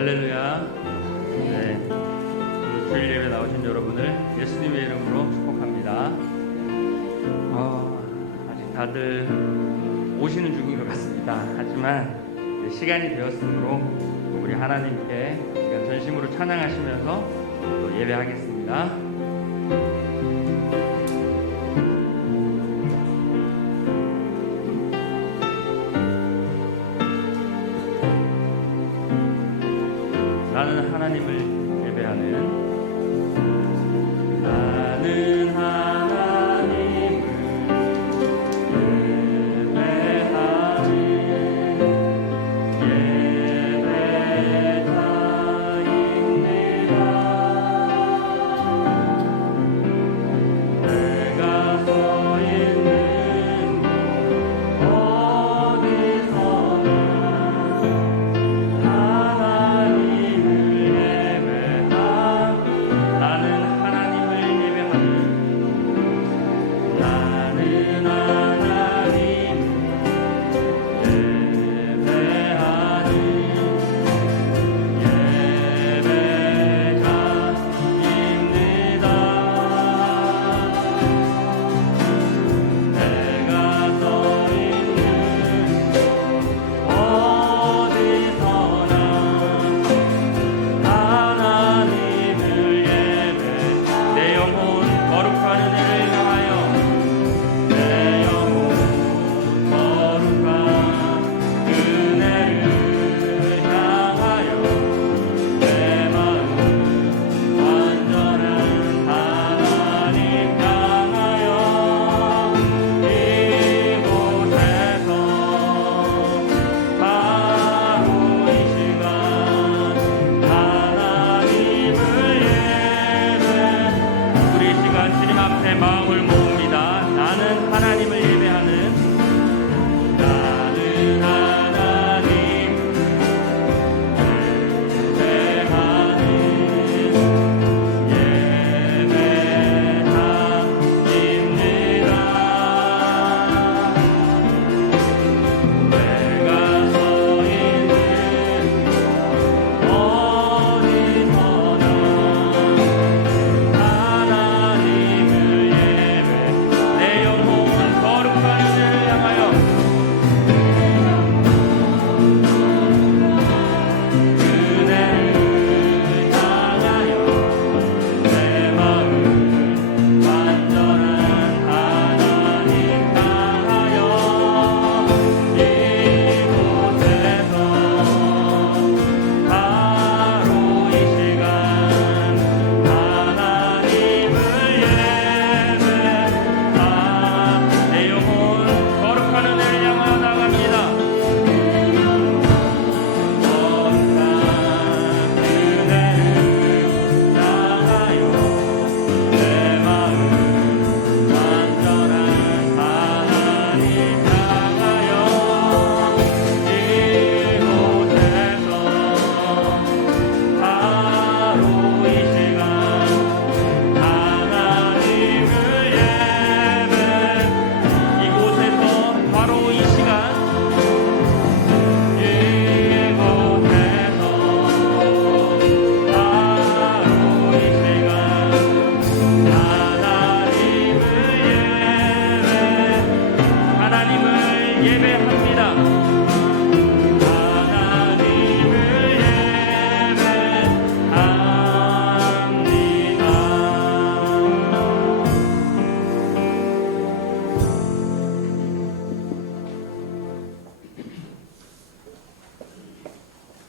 할렐루야. 네, 오늘 주일 예배 나오신 여러분을 예수님의 이름으로 축복합니다. 아직 다들 오시는 중인 것 같습니다. 하지만 시간이 되었으므로 우리 하나님께 시간 전심으로 찬양하시면서 또 예배하겠습니다. 나는 하나님을 예배하는 나는 하나님을 예배하는 예배자입니다. 내가 서 있는 곳 어디서나 마음을 모읍니다. 나는 하나님을 예배하는 나는 하나님 예배하는 예배자입니다. 내가 서 있는 어디서나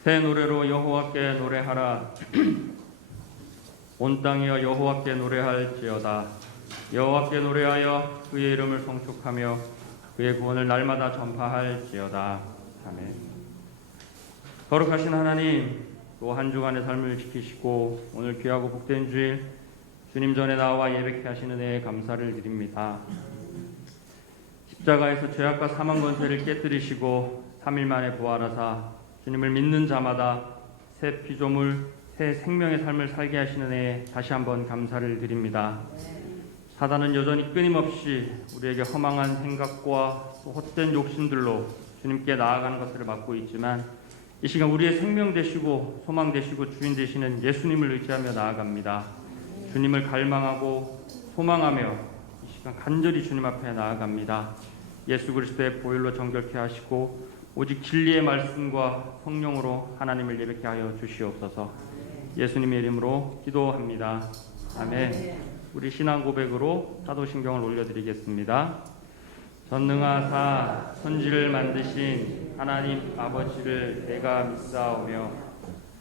새 노래로 여호와께 노래하라. 온 땅이여 여호와께 노래할지어다. 여호와께 노래하여 그의 이름을 성축하며 그의 구원을 날마다 전파할지어다. 아멘. 거룩하신 하나님, 또 한 주간의 삶을 지키시고 오늘 귀하고 복된 주일 주님 전에 나와 예배케 하시는 은혜에 감사를 드립니다. 십자가에서 죄악과 사망 권세를 깨뜨리시고 3일 만에 부활하사 주님을 믿는 자마다 새 피조물, 새 생명의 삶을 살게 하시는 은혜에 다시 한번 감사를 드립니다. 사단은 여전히 끊임없이 우리에게 허망한 생각과 또 헛된 욕심들로 주님께 나아가는 것들을 막고 있지만 이 시간 우리의 생명 되시고 소망 되시고 주인 되시는 예수님을 의지하며 나아갑니다. 주님을 갈망하고 소망하며 이 시간 간절히 주님 앞에 나아갑니다. 예수 그리스도의 보혈로 정결케 하시고 오직 진리의 말씀과 성령으로 하나님을 예배케 하여 주시옵소서. 예수님의 이름으로 기도합니다. 아멘. 우리 신앙 고백으로 사도신경을 올려드리겠습니다. 전능하사 천지를 만드신 하나님 아버지를 내가 믿사오며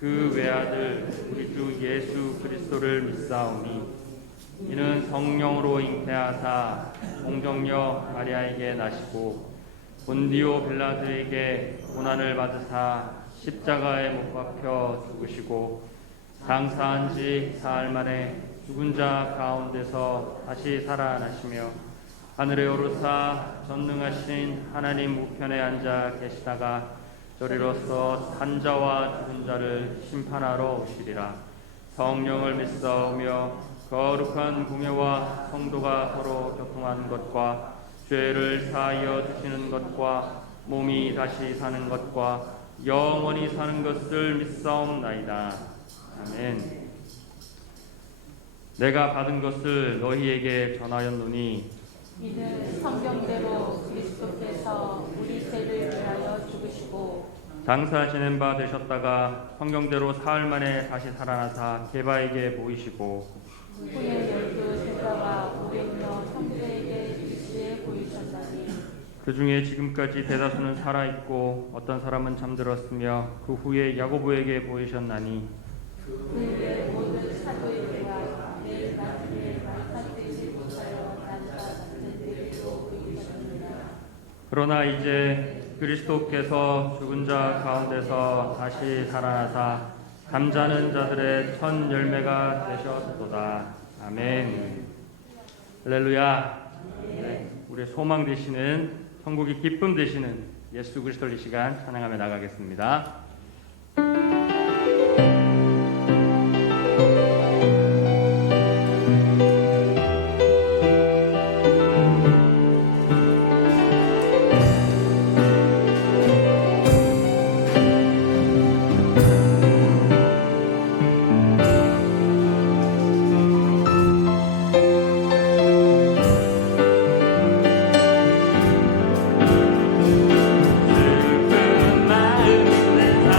그 외아들 우리 주 예수 그리스도를 믿사오니 이는 성령으로 잉태하사 동정녀 마리아에게 나시고 본디오 빌라도에게 고난을 받으사 십자가에 못 박혀 죽으시고 장사한 지 사흘 만에 죽은 자 가운데서 다시 살아나시며 하늘에 오르사 전능하신 하나님 우편에 앉아 계시다가 저리로서 산 자와 죽은 자를 심판하러 오시리라. 성령을 믿사오며 거룩한 공예와 성도가 서로 교통하는 것과 죄를 사하여 주시는 것과 몸이 다시 사는 것과 영원히 사는 것을 믿사옵나이다. 아멘. 내가 받은 것을 너희에게 전하였노니 이는 성경대로 그리스도께서 우리 죄를 위하여 죽으시고 장사 지낸 바 되셨다가 성경대로 사흘 만에 다시 살아나사 게바에게 보이시고 후에 12제자와 500명 형제에게 일시에 보이셨나니 그 중에 지금까지 대다수는 살아있고 어떤 사람은 잠들었으며 그 후에 야고보에게 보이셨나니 그 외 모든 사도에게와 내일 나중에 말씀드리지 못하여 난자 같은 데에도 보이셨느니라. 그러나 이제 그리스도께서 죽은 자 가운데서 다시 살아나사 잠자는 자들의 첫 열매가 되셨도다. 아멘. 할렐루야. 네, 우리의 소망 되시는 천국의 기쁨 되시는 예수 그리스도를 이 시간 찬양하며 나가겠습니다. 슬픈 마음 내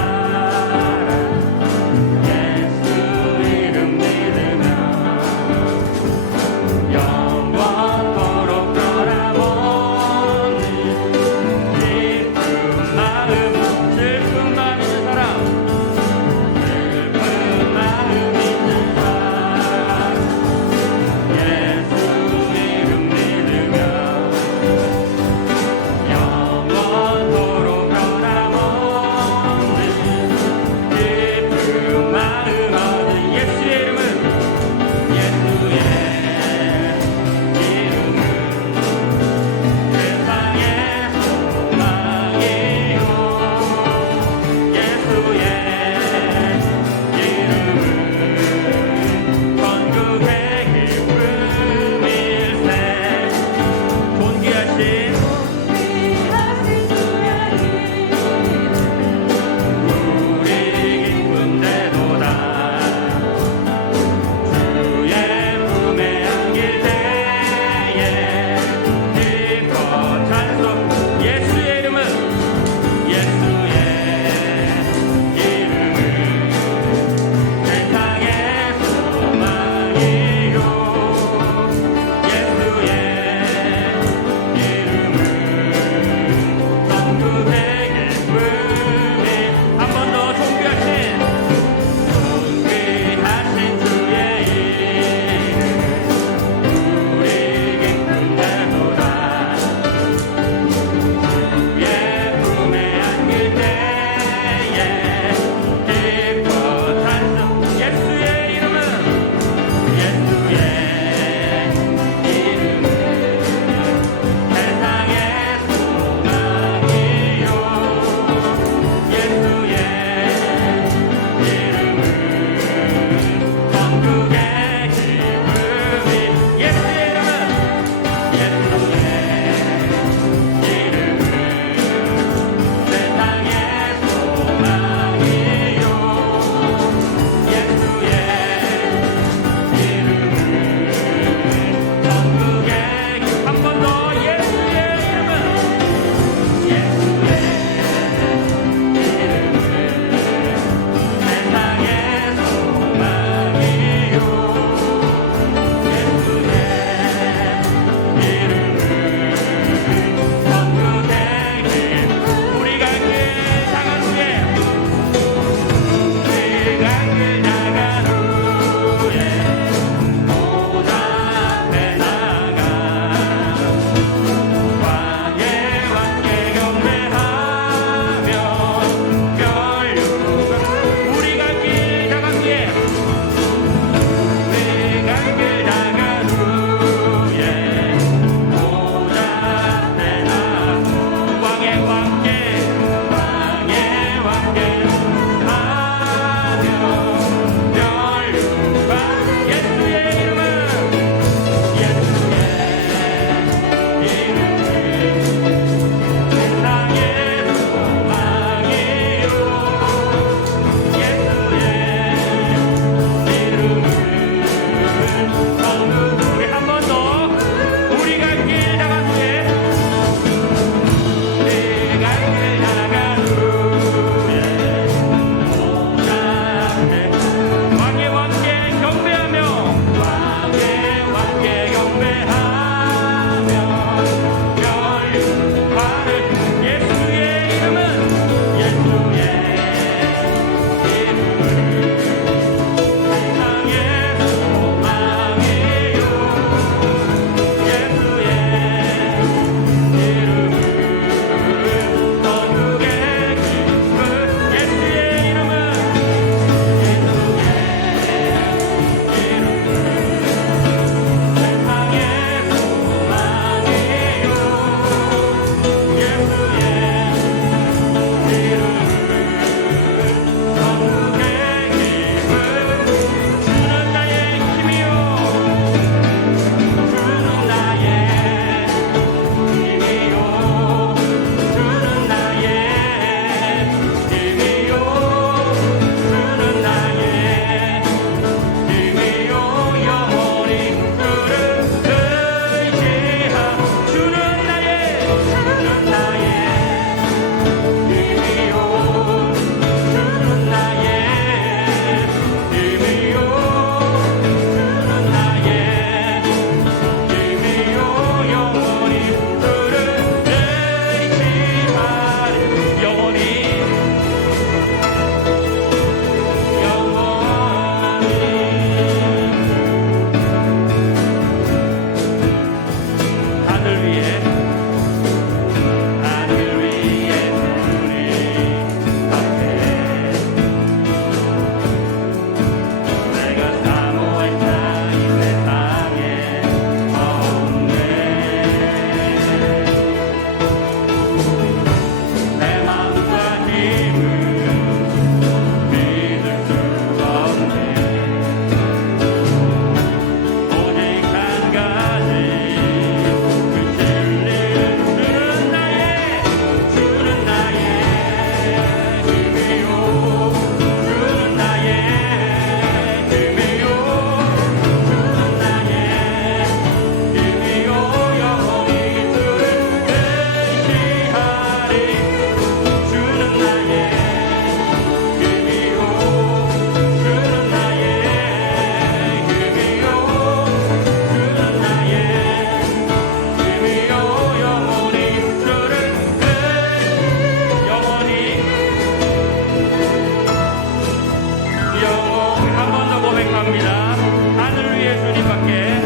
함께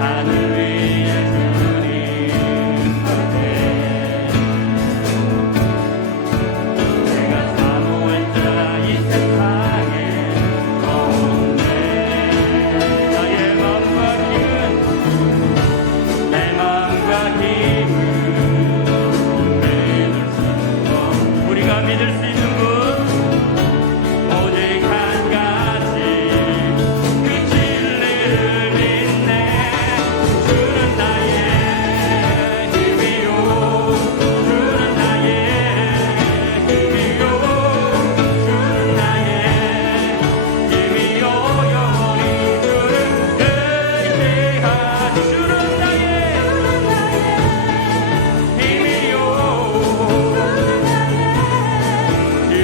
하늘 위에 주님 곁에 내가 사모할 자 이 세상에 없네. 나의 마음과 힘은 내 마음과 힘은 믿을 수 없. 우리가 믿을 수 있는 분 오직 한 가지 그 진리를 믿네. 주는 나의 힘이요 주는 나의 힘이요 주는 나의 힘이요 영원히 주를 의지하니 주는 나의 힘이요 힘이요 주는 나의 힘이요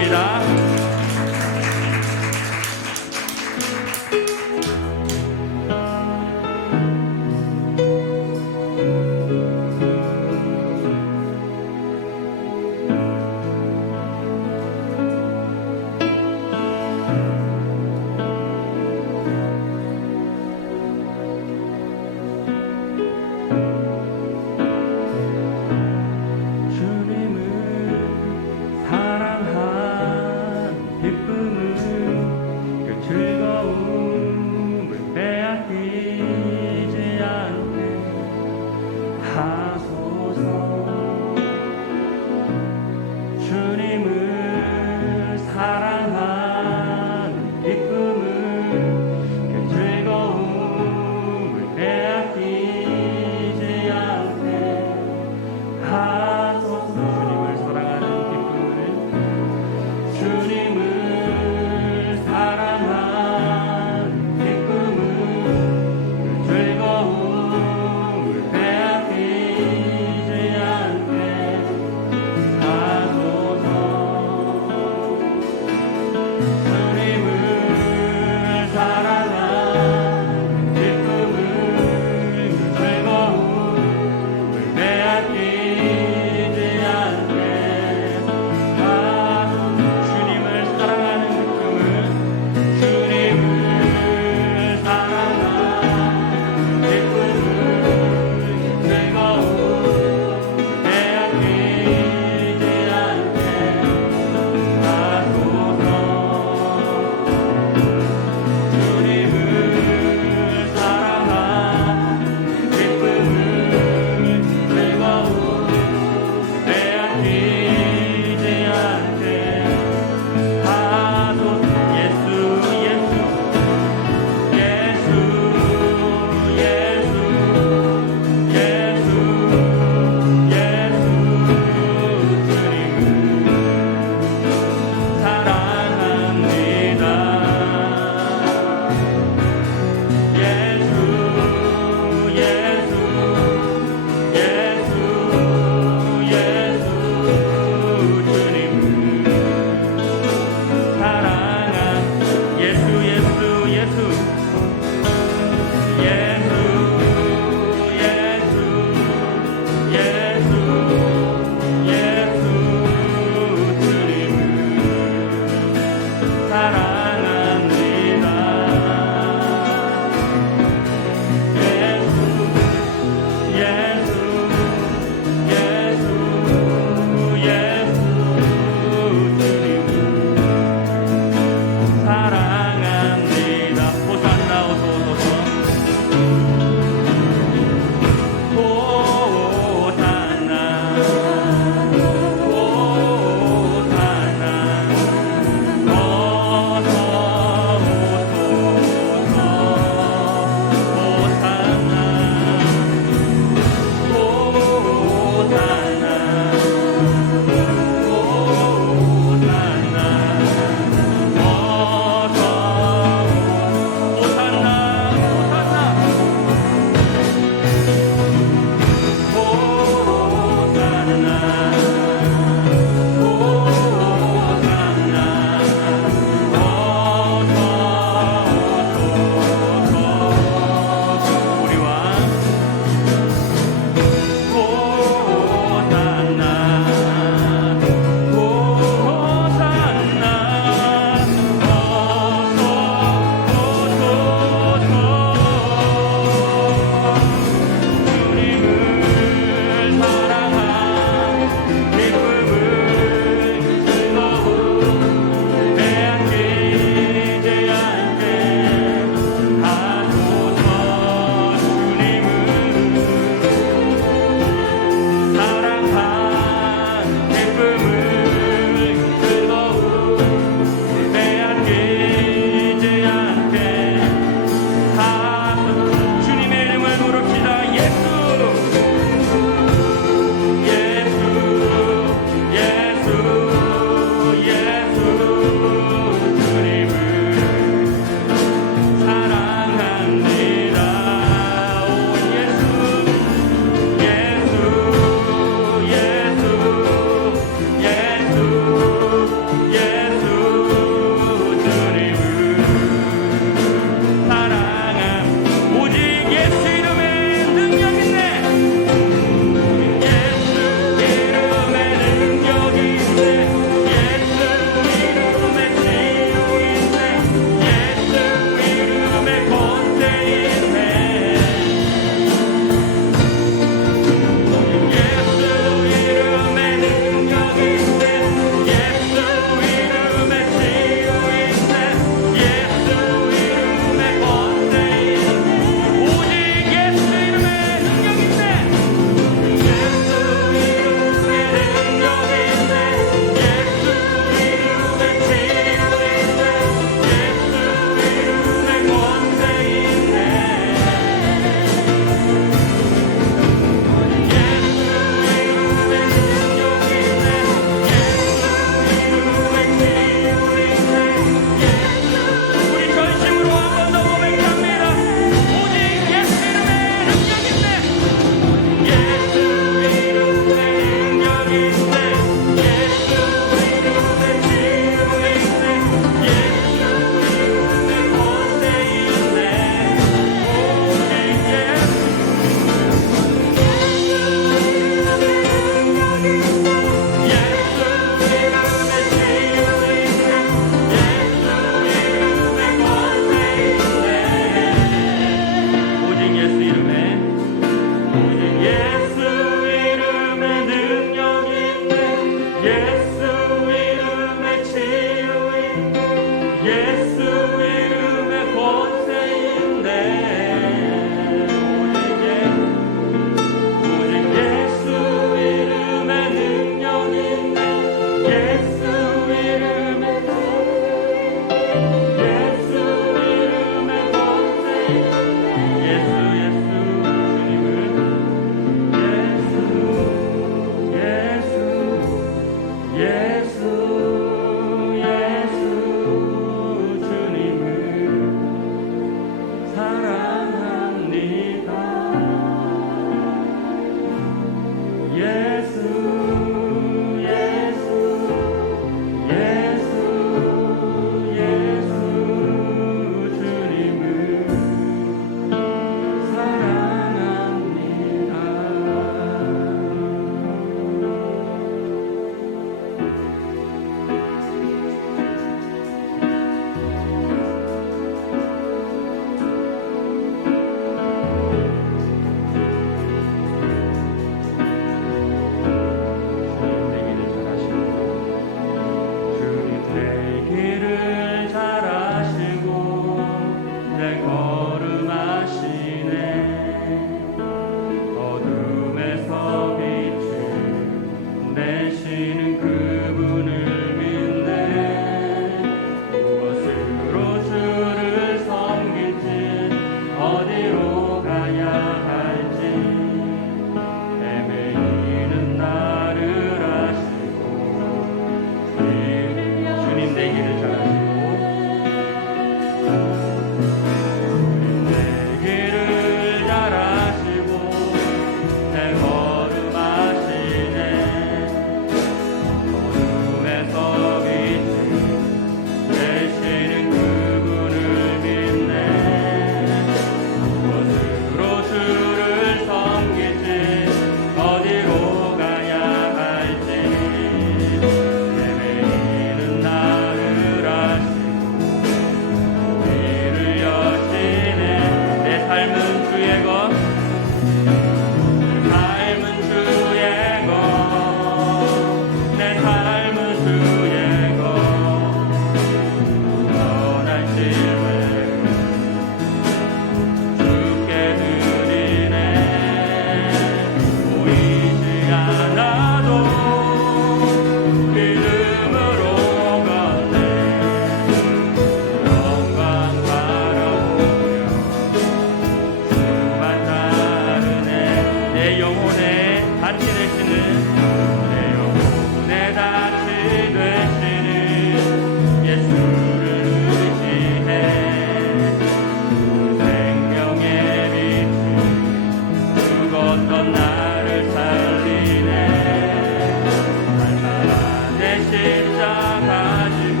내 십자가 지고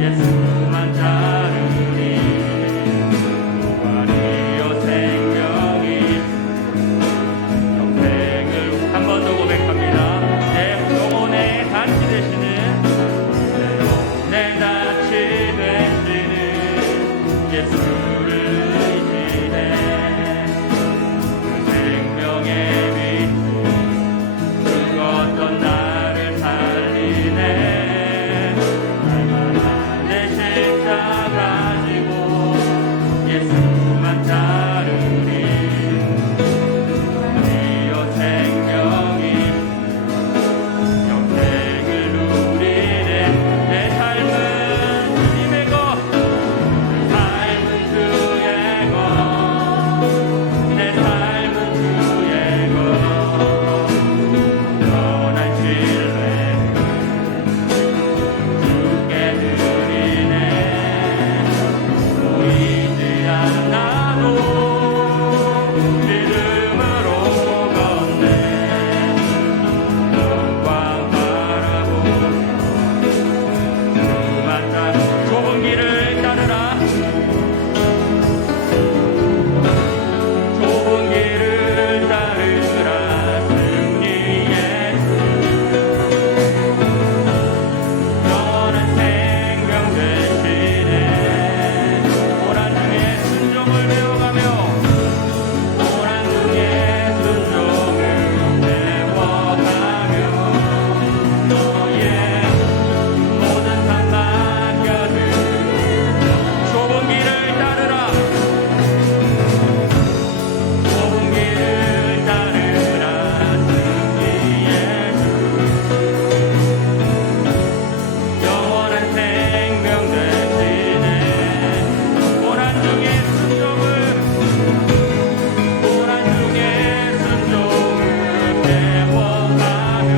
예수만 따르니 부활이요 생명이 영생을 한 번 더 고백합니다. 내 영혼의 단치 되시는 내 단치 되시는 예수를 의지해 그 생명의 빛 죽었던 나를 살리네 날마다 내 십자가 지고 예수만 따르니 우리여 생명이 영생을 누리네 내 삶은 주님의 것 내 삶은 주의 것내 삶은 주의 것 온전한 신뢰 주께 드리네 보이지 않아도 믿음으로 걷네 영광 바라보며 주만 따라 좁은 길을 따르라 좁은 길을 따르라 승리의 영원한 생명 되시네 고난 중에 순종을 배워가며 고난 중에 순종을 배워가며 너의 모든 삶 맡겨드 좁은 길을 따르라 좁은 길을 따르라 승리의 영원한 생명 되시네 고난 중에 순종을 배워가며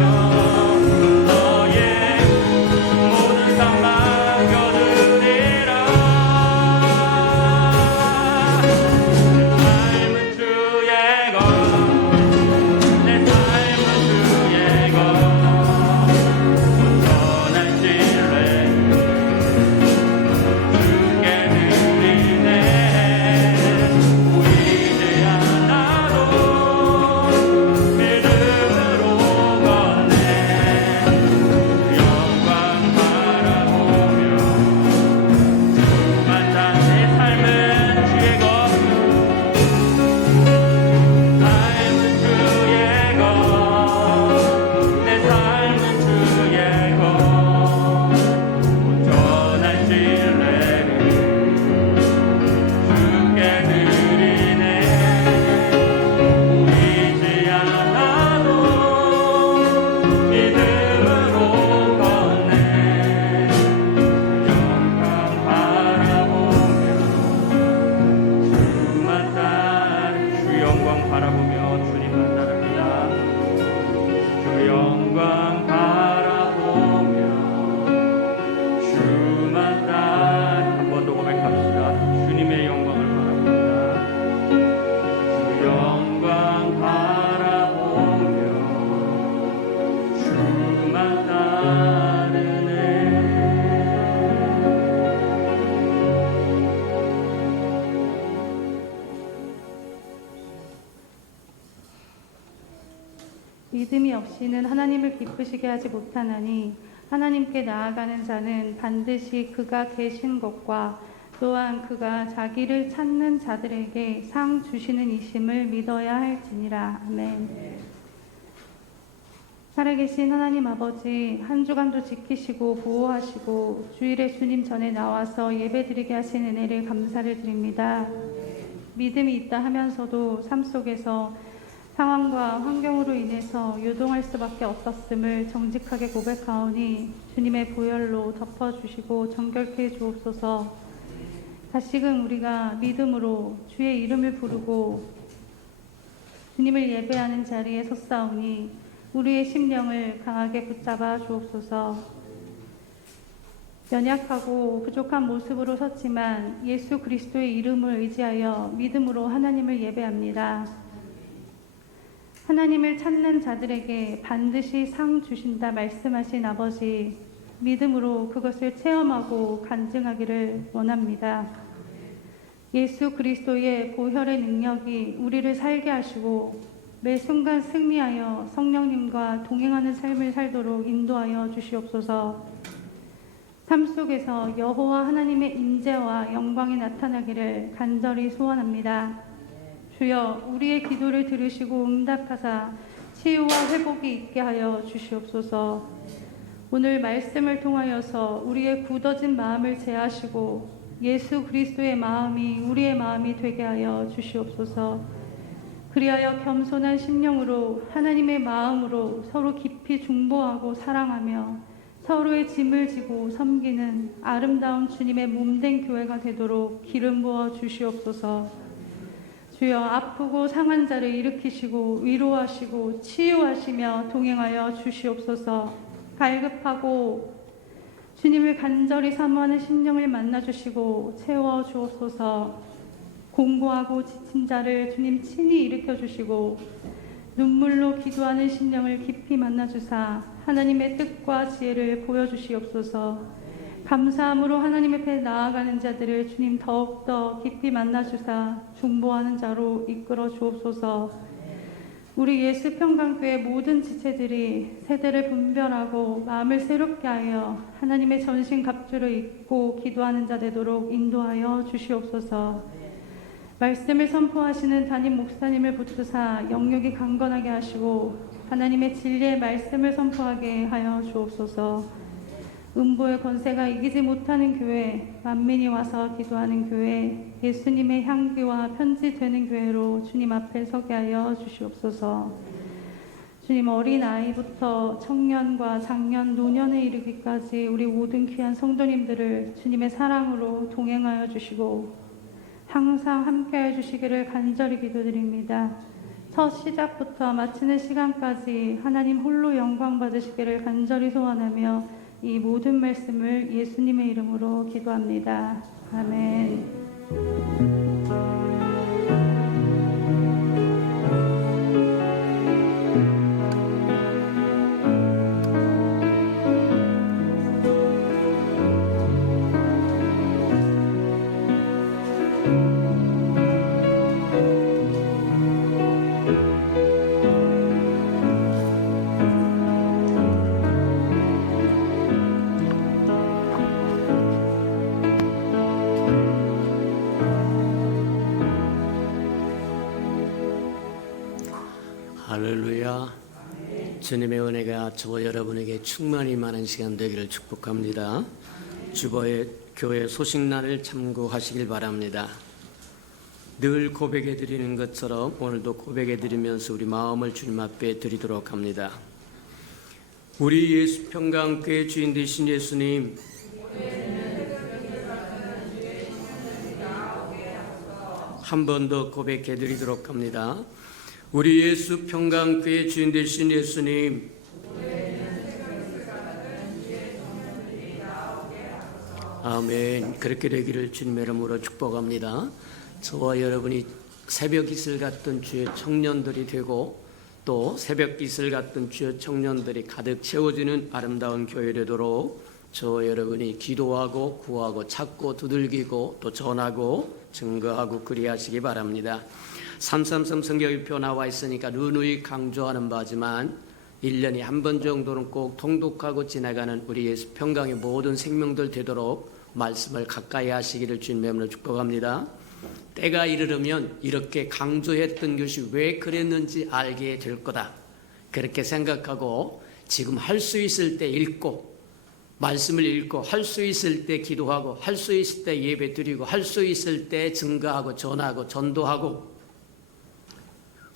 너의 모든 삶 맡겨드리라 삶은 주의 것내 삶은 주의 것 온전한 신뢰 주께 드리네 보이지 않아도 믿음으로 걷네 영광 바라보며 주만 다 내 삶은 주의 것 삶은 주의 것내 삶은 주의 것 온전한 신뢰를 주께 드리네 보이지 않아도 믿음으로 걷네 영광 바라보며 주만 따르 주 영광 바라보며 주님만 따릅니다 주 영광 바라보며 주만 따르 한 번 더 고백합시다 주님의 영광을 바라봅니다 주 영광 바라보며 주만 따르네 믿음이 없이는 하나님을 기쁘시게 하지 못하나니 하나님께 나아가는 자는 반드시 그가 계신 것과 또한 그가 자기를 찾는 자들에게 상 주시는 이심을 믿어야 할지니라. 아멘. 살아계신 하나님 아버지, 한 주간도 지키시고 보호하시고 주일에 주님 전에 나와서 예배드리게 하신 은혜를 감사를 드립니다. 믿음이 있다 하면서도 삶 속에서 상황과 환경으로 인해서 요동할 수밖에 없었음을 정직하게 고백하오니 주님의 보혈로 덮어주시고 정결케 해 주옵소서. 다시금 우리가 믿음으로 주의 이름을 부르고 주님을 예배하는 자리에 섰사오니 우리의 심령을 강하게 붙잡아 주옵소서. 연약하고 부족한 모습으로 섰지만 예수 그리스도의 이름을 의지하여 믿음으로 하나님을 예배합니다. 하나님을 찾는 자들에게 반드시 상 주신다 말씀하신 아버지, 믿음으로 그것을 체험하고 간증하기를 원합니다. 예수 그리스도의 보혈의 능력이 우리를 살게 하시고 매 순간 승리하여 성령님과 동행하는 삶을 살도록 인도하여 주시옵소서. 삶 속에서 여호와 하나님의 임재와 영광이 나타나기를 간절히 소원합니다. 주여, 우리의 기도를 들으시고 응답하사 치유와 회복이 있게 하여 주시옵소서. 오늘 말씀을 통하여서 우리의 굳어진 마음을 제하시고 예수 그리스도의 마음이 우리의 마음이 되게 하여 주시옵소서. 그리하여 겸손한 심령으로 하나님의 마음으로 서로 깊이 중보하고 사랑하며 서로의 짐을 지고 섬기는 아름다운 주님의 몸된 교회가 되도록 기름 부어 주시옵소서. 주여, 아프고 상한 자를 일으키시고 위로하시고 치유하시며 동행하여 주시옵소서. 갈급하고 주님을 간절히 사모하는 심령을 만나주시고 채워 주옵소서. 공고하고 지친 자를 주님 친히 일으켜 주시고 눈물로 기도하는 심령을 깊이 만나주사 하나님의 뜻과 지혜를 보여주시옵소서. 감사함으로 하나님 앞에 나아가는 자들을 주님 더욱더 깊이 만나주사 중보하는 자로 이끌어 주옵소서. 우리 예수 평강교회 모든 지체들이 세대를 분별하고 마음을 새롭게 하여 하나님의 전신 갑주를 입고 기도하는 자 되도록 인도하여 주시옵소서. 말씀을 선포하시는 담임 목사님을 붙드사 영역이 강건하게 하시고 하나님의 진리의 말씀을 선포하게 하여 주옵소서. 음보의 권세가 이기지 못하는 교회, 만민이 와서 기도하는 교회, 예수님의 향기와 편지되는 교회로 주님 앞에 서게 하여 주시옵소서. 주님, 어린아이부터 청년과 장년, 노년에 이르기까지 우리 모든 귀한 성도님들을 주님의 사랑으로 동행하여 주시고 항상 함께해 주시기를 간절히 기도드립니다. 첫 시작부터 마치는 시간까지 하나님 홀로 영광 받으시기를 간절히 소원하며 이 모든 말씀을 예수님의 이름으로 기도합니다. 아멘. 할렐루야. 주님의 은혜가 저와 여러분에게 충만히 많은 시간 되기를 축복합니다. 주보의 교회 소식란을 참고하시길 바랍니다. 늘 고백해 드리는 것처럼 오늘도 고백해 드리면서 우리 마음을 주님 앞에 드리도록 합니다. 우리 예수 평강교회 주인 되신 예수님, 한 번 더 고백해 드리도록 합니다. 우리 예수 평강교회 주인 되신 예수님, 아멘. 그렇게 되기를 주님의 이름으로 축복합니다. 저와 여러분이 새벽 이슬 같은 주의 청년들이 되고 또 새벽 이슬 같은 주의 청년들이 가득 채워지는 아름다운 교회 되도록 저와 여러분이 기도하고 구하고 찾고 두들기고 또 전하고 증거하고 그리하시기 바랍니다. 333 성경일표 나와 있으니까 누누이 강조하는 바지만 1년에 한 번 정도는 꼭 통독하고 지나가는 우리 예수 평강의 모든 생명들 되도록 말씀을 가까이 하시기를 주님의 이름으로 축복합니다. 때가 이르면 이렇게 강조했던 것이 왜 그랬는지 알게 될 거다. 그렇게 생각하고 지금 할 수 있을 때 읽고 말씀을 읽고 할 수 있을 때 기도하고 할 수 있을 때 예배 드리고 할 수 있을 때 증거하고 전하고 전도하고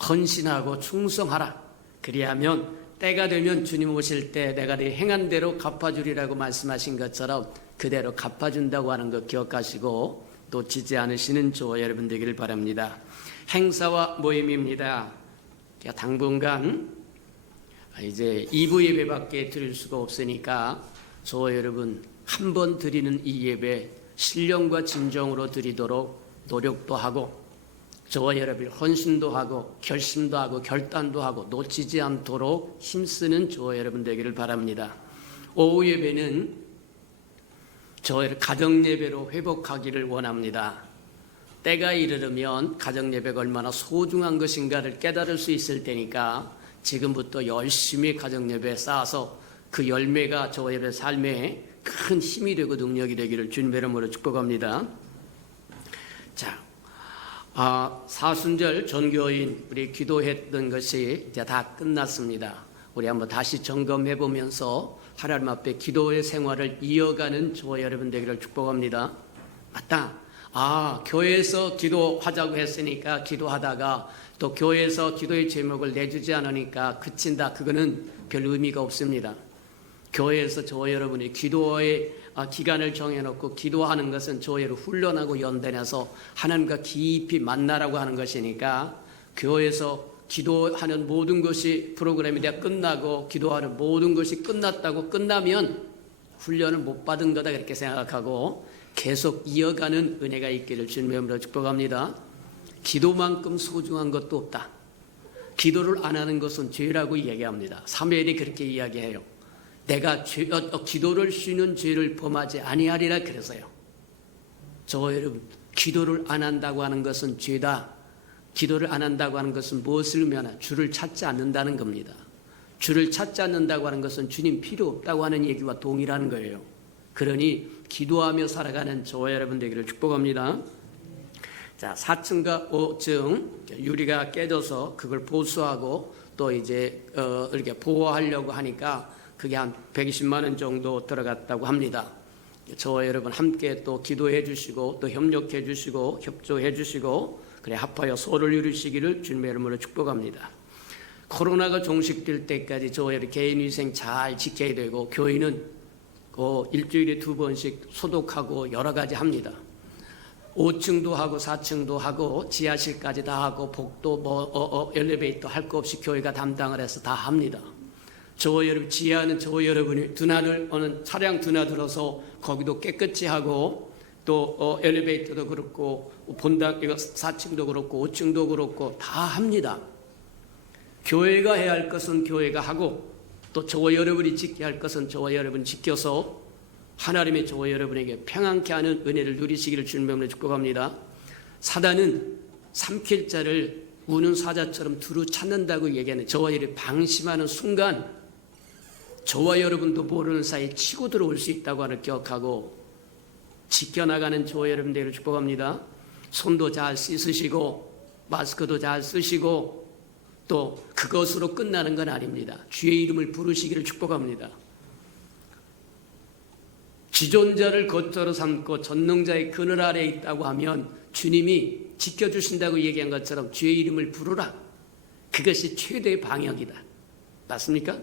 헌신하고 충성하라. 그리하면 때가 되면 주님 오실 때 내가 네 행한 대로 갚아주리라고 말씀하신 것처럼 그대로 갚아준다고 하는 것 기억하시고 놓치지 않으시는 저와 여러분 되기를 바랍니다. 행사와 모임입니다. 당분간 이제 2부 예배밖에 드릴 수가 없으니까 저와 여러분 한 번 드리는 이 예배 신령과 진정으로 드리도록 노력도 하고 저와 여러분이 헌신도 하고 결심도 하고 결단도 하고 놓치지 않도록 힘쓰는 저와 여러분 되기를 바랍니다. 오후 예배는 저의 가정 예배로 회복하기를 원합니다. 때가 이르면 가정 예배가 얼마나 소중한 것인가를 깨달을 수 있을 테니까 지금부터 열심히 가정 예배 쌓아서 그 열매가 저와 여러분의 삶에 큰 힘이 되고 능력이 되기를 주님의 이름으로 축복합니다. 자, 사순절 전교인 우리 기도했던 것이 이제 다 끝났습니다. 우리 한번 다시 점검해 보면서 하나님 앞에 기도의 생활을 이어가는 저와 여러분 되기를 축복합니다. 맞다. 교회에서 기도하자고 했으니까 기도하다가 또 교회에서 기도의 제목을 내주지 않으니까 그친다. 그거는 별 의미가 없습니다. 교회에서 저와 여러분이 기도의 기간을 정해놓고 기도하는 것은 저희를 훈련하고 연단해서 하나님과 깊이 만나라고 하는 것이니까 교회에서 기도하는 모든 것이 프로그램이 다 끝나고 기도하는 모든 것이 끝났다고 끝나면 훈련을 못 받은 거다 그렇게 생각하고 계속 이어가는 은혜가 있기를 주님의 이름으로 축복합니다. 기도만큼 소중한 것도 없다. 기도를 안 하는 것은 죄라고 이야기합니다. 사무엘이 그렇게 이야기해요. 내가 기도를 쉬는 죄를 범하지 아니하리라 그래서요. 저 여러분, 기도를 안 한다고 하는 것은 죄다. 기도를 안 한다고 하는 것은 무엇을 의미하나? 주를 찾지 않는다는 겁니다. 주를 찾지 않는다고 하는 것은 주님 필요 없다고 하는 얘기와 동일한 거예요. 그러니 기도하며 살아가는 저와 여러분 되기를 축복합니다. 자, 4층과 5층 유리가 깨져서 그걸 보수하고 또 이제 이렇게 보호하려고 하니까 그게 한 120만 원 정도 들어갔다고 합니다. 저와 여러분 함께 또 기도해 주시고 또 협력해 주시고 협조해 주시고 그래 합하여 소를 이루시기를 주님의 이름으로 축복합니다. 코로나가 종식될 때까지 저와 여러분 개인위생 잘 지켜야 되고 교회는 일주일에 2번씩 소독하고 여러 가지 합니다. 5층도 하고 4층도 하고 지하실까지 다 하고 복도 엘리베이터 할 거 없이 교회가 담당을 해서 다 합니다. 저와 여러분 지하는 저와 여러분이 차량 드나들어서 거기도 깨끗이 하고 또 엘리베이터도 그렇고 본당 이거 4층도 그렇고 5층도 그렇고 다 합니다. 교회가 해야 할 것은 교회가 하고 또 저와 여러분이 지켜야 할 것은 저와 여러분이 지켜서 하나님의 저와 여러분에게 평안케 하는 은혜를 누리시기를 주님의 이름으로 축복합니다. 사단은 삼킬 자를 우는 사자처럼 두루 찾는다고 얘기하는 저와 여러분이 방심하는 순간 저와 여러분도 모르는 사이에 치고 들어올 수 있다고 하는 기억하고 지켜나가는 저와 여러분 되기를 축복합니다. 손도 잘 씻으시고 마스크도 잘 쓰시고 또 그것으로 끝나는 건 아닙니다. 주의 이름을 부르시기를 축복합니다. 지존자를 거처로 삼고 전능자의 그늘 아래에 있다고 하면 주님이 지켜주신다고 얘기한 것처럼 주의 이름을 부르라. 그것이 최대의 방역이다. 맞습니까?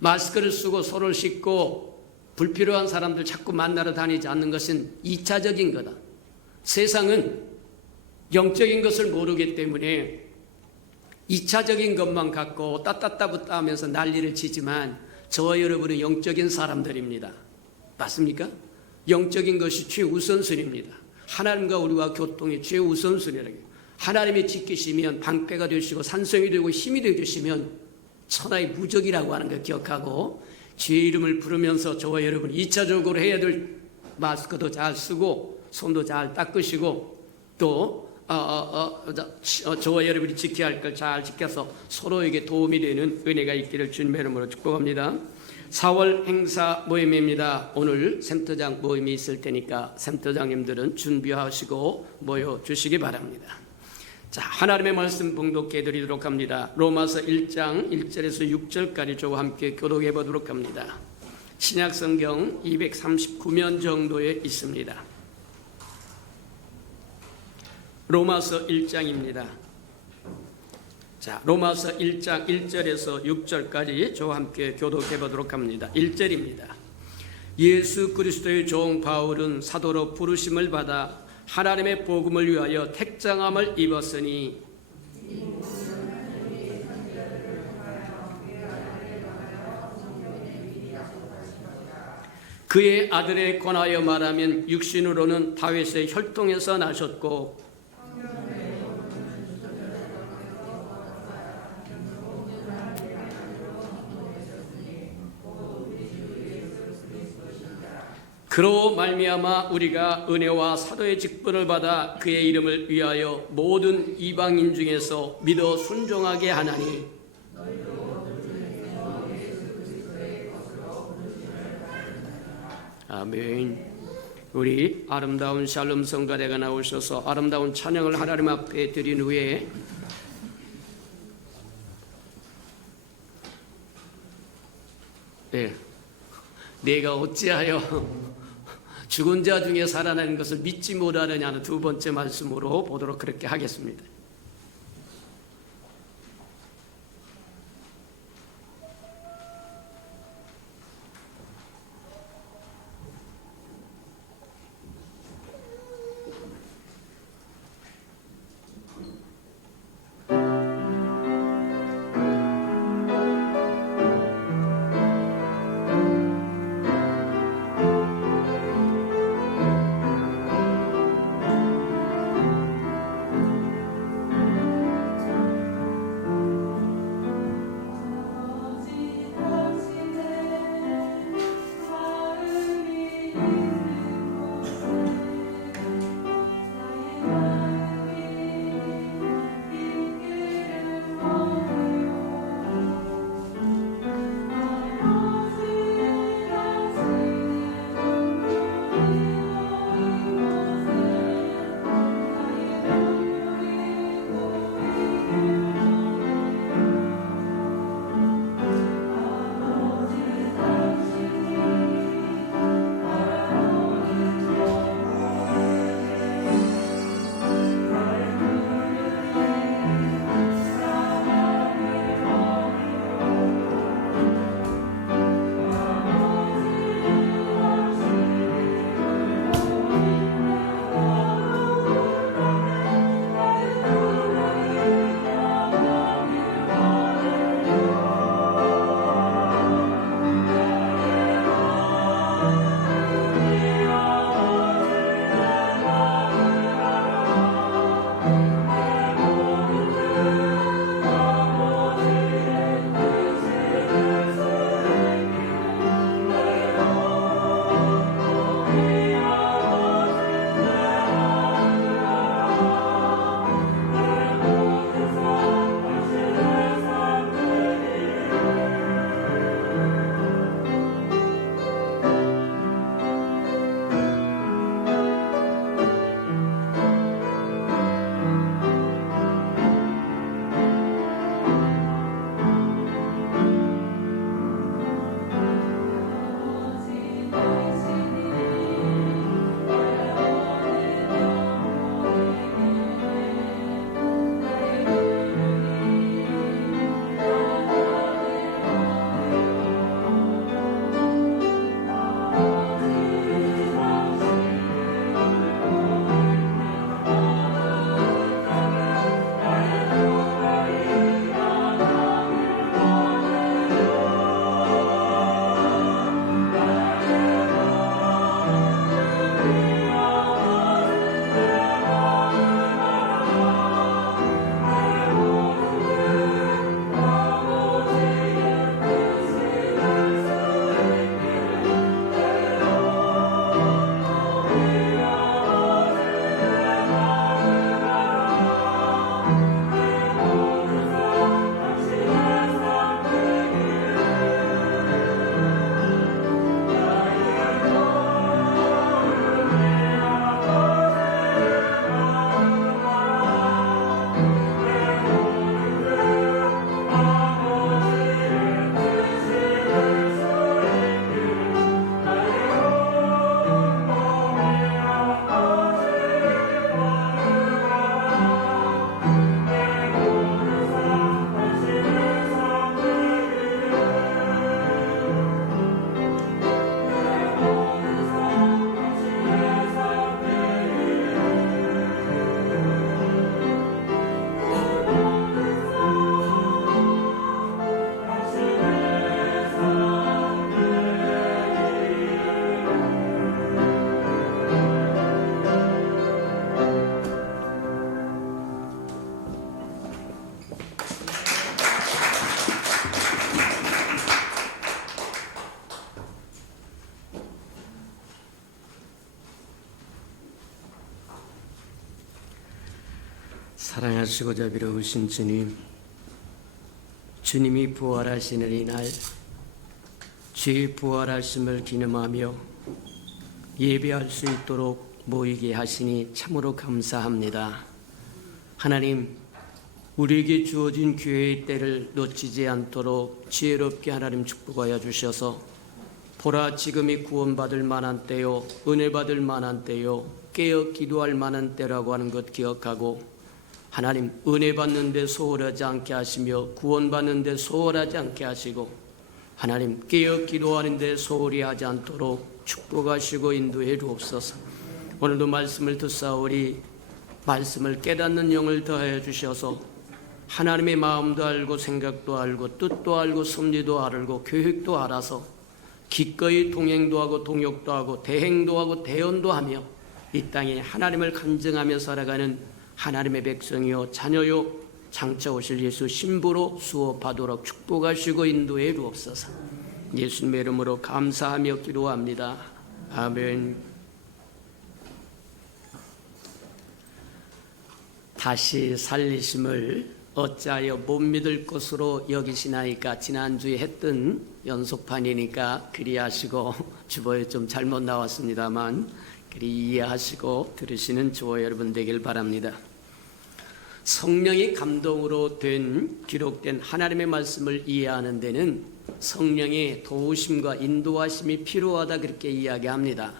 마스크를 쓰고 손을 씻고 불필요한 사람들 자꾸 만나러 다니지 않는 것은 2차적인 거다. 세상은 영적인 것을 모르기 때문에 2차적인 것만 갖고 따따따붙다 하면서 난리를 치지만 저와 여러분은 영적인 사람들입니다. 맞습니까? 영적인 것이 최우선순위입니다. 하나님과 우리와 교통이 최우선순위라고. 하나님이 지키시면 방패가 되시고 산성이 되고 힘이 되주시면 천하의 무적이라고 하는 걸 기억하고 주의 이름을 부르면서 저와 여러분 2차적으로 해야 될 마스크도 잘 쓰고 손도 잘 닦으시고 또 저와 여러분이 지켜야 할 걸 잘 지켜서 서로에게 도움이 되는 은혜가 있기를 주님의 이름으로 축복합니다. 4월 행사 모임입니다. 오늘 센터장 모임이 있을 테니까 센터장님들은 준비하시고 모여주시기 바랍니다. 자, 하나님의 말씀 봉독해 드리도록 합니다. 로마서 1장 1절에서 6절까지 저와 함께 교독해 보도록 합니다. 신약성경 239면 정도에 있습니다. 로마서 1장입니다. 자, 로마서 1장 1절에서 6절까지 저와 함께 교독해 보도록 합니다. 1절입니다. 예수 그리스도의 종 바울은 사도로 부르심을 받아 하나님의 복음을 위하여 택장함을 입었으니 그의 아들에 관하여 말하면 육신으로는 다윗의 혈통에서 나셨고 그로 말미암아 우리가 은혜와 사도의 직분을 받아 그의 이름을 위하여 모든 이방인 중에서 믿어 순종하게 하나니 아멘. 우리 아름다운 샬롬 성가대가 나오셔서 아름다운 찬양을 하나님 앞에 드린 후에 내가 어찌하여 죽은 자 중에 살아나는 것을 믿지 못하느냐는 두 번째 말씀으로 보도록 그렇게 하겠습니다. 사랑하시고 자비로우신 주님, 주님이 부활하시는 이날 주의 부활하심을 기념하며 예배할 수 있도록 모이게 하시니 참으로 감사합니다. 하나님, 우리에게 주어진 기회의 때를 놓치지 않도록 지혜롭게 하나님 축복하여 주셔서 보라, 지금이 구원받을 만한 때요, 은혜 받을 만한 때요, 깨어 기도할 만한 때라고 하는 것 기억하고, 하나님, 은혜 받는데 소홀하지 않게 하시며 구원받는데 소홀하지 않게 하시고, 하나님, 깨어 기도하는데 소홀히 하지 않도록 축복하시고 인도해 주옵소서. 오늘도 말씀을 듣사오리 말씀을 깨닫는 영을 더하여 주셔서 하나님의 마음도 알고 생각도 알고 뜻도 알고 섭리도 알고 계획도 알아서 기꺼이 동행도 하고 동역도 하고 대행도 하고 대언도 하며 이 땅에 하나님을 간증하며 살아가는 하나님의 백성이요 자녀요 장차 오실 예수 신부로 수업하도록 축복하시고 인도해 주옵소서. 예수님의 이름으로 감사하며 기도합니다. 아멘. 다시 살리심을 어찌하여 못 믿을 것으로 여기시나이까. 지난주에 했던 연속판이니까 그리하시고 주보에 좀 잘못 나왔습니다만 그리 이해하시고 들으시는 주와 여러분 되길 바랍니다. 성령의 감동으로 기록된 하나님의 말씀을 이해하는 데는 성령의 도우심과 인도하심이 필요하다, 그렇게 이야기합니다.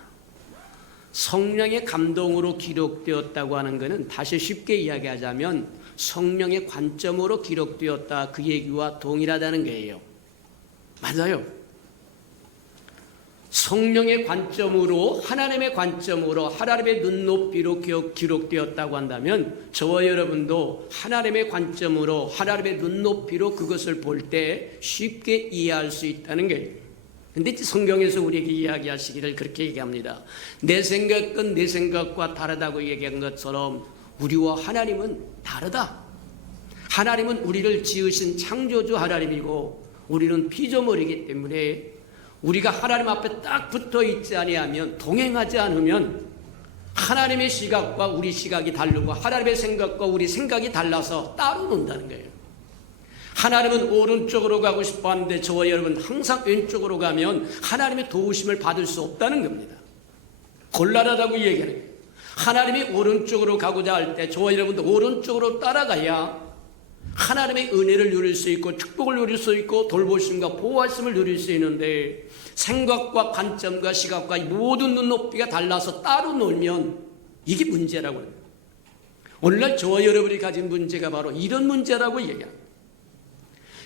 성령의 감동으로 기록되었다고 하는 것은 다시 쉽게 이야기하자면 성령의 관점으로 기록되었다, 그 얘기와 동일하다는 거예요. 맞아요. 성령의 관점으로, 하나님의 관점으로, 하나님의 눈높이로 기록되었다고 한다면 저와 여러분도 하나님의 관점으로, 하나님의 눈높이로 그것을 볼 때 쉽게 이해할 수 있다는 거예요. 근데 성경에서 우리에게 이야기하시기를 그렇게 얘기합니다. 내 생각은 내 생각과 다르다고 얘기한 것처럼 우리와 하나님은 다르다. 하나님은 우리를 지으신 창조주 하나님이고 우리는 피조물이기 때문에 우리가 하나님 앞에 딱 붙어 있지 아니하면, 동행하지 않으면 하나님의 시각과 우리 시각이 다르고 하나님의 생각과 우리 생각이 달라서 따로 논다는 거예요. 하나님은 오른쪽으로 가고 싶어 하는데 저와 여러분 항상 왼쪽으로 가면 하나님의 도우심을 받을 수 없다는 겁니다. 곤란하다고 얘기하는 거예요. 하나님이 오른쪽으로 가고자 할 때 저와 여러분도 오른쪽으로 따라가야 하나님의 은혜를 누릴 수 있고 축복을 누릴 수 있고 돌보심과 보호하심을 누릴 수 있는데, 생각과 관점과 시각과 모든 눈높이가 달라서 따로 놀면 이게 문제라고 합니다. 오늘날 저와 여러분이 가진 문제가 바로 이런 문제라고 얘기합니다.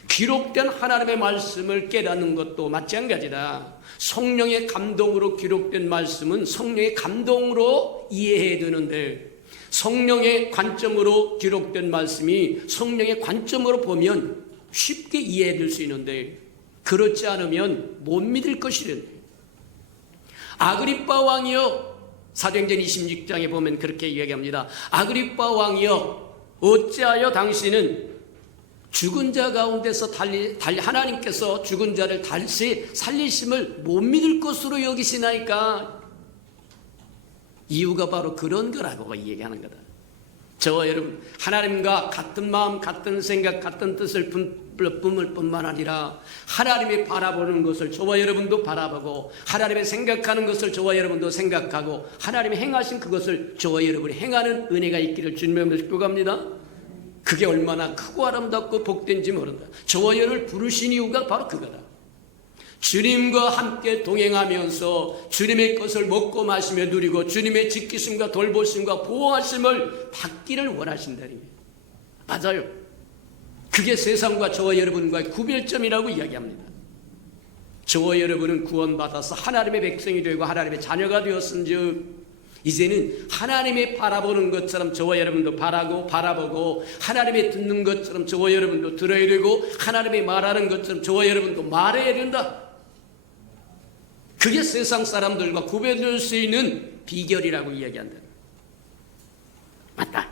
기록된 하나님의 말씀을 깨닫는 것도 마찬가지다. 성령의 감동으로 기록된 말씀은 성령의 감동으로 이해해야 되는데, 성령의 관점으로 기록된 말씀이 성령의 관점으로 보면 쉽게 이해될 수 있는데, 그렇지 않으면 못 믿을 것이래. 아그리빠 왕이여, 사도행전 26장에 보면 그렇게 이야기합니다. 아그리빠 왕이여, 어찌하여 당신은 죽은 자 가운데서 하나님께서 죽은 자를 다시 살리심을 못 믿을 것으로 여기시나이까. 이유가 바로 그런 거라고 얘기하는 거다. 저와 여러분, 하나님과 같은 마음, 같은 생각, 같은 뜻을 뿜을 뿐만 아니라 하나님이 바라보는 것을 저와 여러분도 바라보고, 하나님의 생각하는 것을 저와 여러분도 생각하고, 하나님이 행하신 그것을 저와 여러분이 행하는 은혜가 있기를 주님의 축복합니다. 그게 얼마나 크고 아름답고 복된지 모른다. 저와 여러분을 부르신 이유가 바로 그거다. 주님과 함께 동행하면서 주님의 것을 먹고 마시며 누리고 주님의 지키심과 돌보심과 보호하심을 받기를 원하신다니. 맞아요. 그게 세상과 저와 여러분과의 구별점이라고 이야기합니다. 저와 여러분은 구원받아서 하나님의 백성이 되고 하나님의 자녀가 되었은즉 이제는 하나님의 바라보는 것처럼 저와 여러분도 바라보고, 하나님의 듣는 것처럼 저와 여러분도 들어야 되고, 하나님의 말하는 것처럼 저와 여러분도 말해야 된다. 그게 세상 사람들과 구별될 수 있는 비결이라고 이야기한다. 맞다.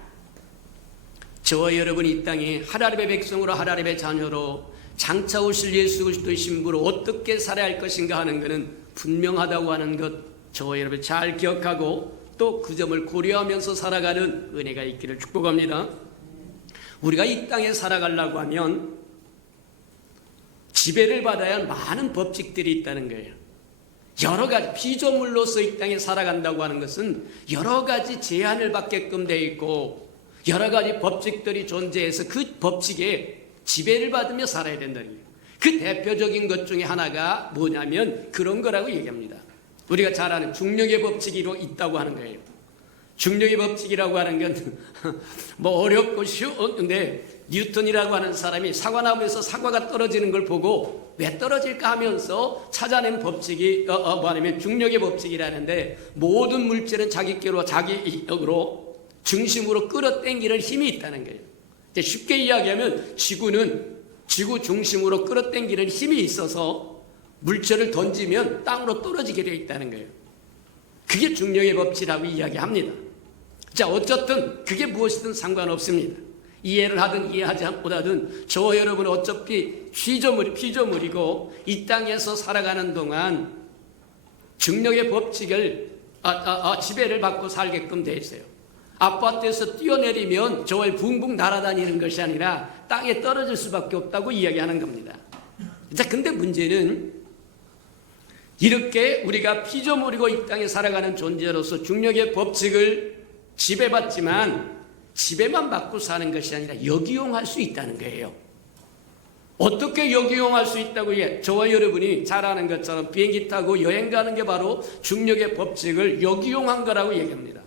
저와 여러분이 이 땅에 하나님의 백성으로, 하나님의 자녀로 장차 오실 예수 그리스도의 신부로 어떻게 살아야 할 것인가 하는 것은 분명하다고 하는 것, 저와 여러분 잘 기억하고 또 그 점을 고려하면서 살아가는 은혜가 있기를 축복합니다. 우리가 이 땅에 살아가려고 하면 지배를 받아야 할 많은 법칙들이 있다는 거예요. 여러 가지 피조물로서 이 땅에 살아간다고 하는 것은 여러 가지 제한을 받게끔 되어 있고 여러 가지 법칙들이 존재해서 그 법칙에 지배를 받으며 살아야 된다는 거예요. 그 대표적인 것 중에 하나가 뭐냐면 그런 거라고 얘기합니다. 우리가 잘 아는 중력의 법칙이 있다고 하는 거예요. 중력의 법칙이라고 하는 건 뭐 어렵고 쉬운데 뉴턴이라고 하는 사람이 사과나무에서 사과가 떨어지는 걸 보고 왜 떨어질까 하면서 찾아낸 법칙이 뭐냐면 중력의 법칙이라는데 모든 물질은 자기께로 자기력으로 중심으로 끌어당기는 힘이 있다는 거예요. 쉽게 이야기하면 지구는 지구 중심으로 끌어당기는 힘이 있어서 물체를 던지면 땅으로 떨어지게 되어 있다는 거예요. 그게 중력의 법칙이라고 이야기합니다. 자, 어쨌든 그게 무엇이든 상관없습니다. 이해를 하든 이해하지 못하든 저와 여러분은 어차피 피조물이고 이 땅에서 살아가는 동안 중력의 법칙을 지배를 받고 살게끔 돼 있어요. 아파트에서 뛰어내리면 저와 붕붕 날아다니는 것이 아니라 땅에 떨어질 수밖에 없다고 이야기하는 겁니다. 자, 근데 문제는 이렇게 우리가 피조물이고 이 땅에 살아가는 존재로서 중력의 법칙을 지배받지만 지배만 받고 사는 것이 아니라 역이용할 수 있다는 거예요. 어떻게 역이용할 수 있다고 해? 저와 여러분이 잘 아는 것처럼 비행기 타고 여행 가는 게 바로 중력의 법칙을 역이용한 거라고 얘기합니다.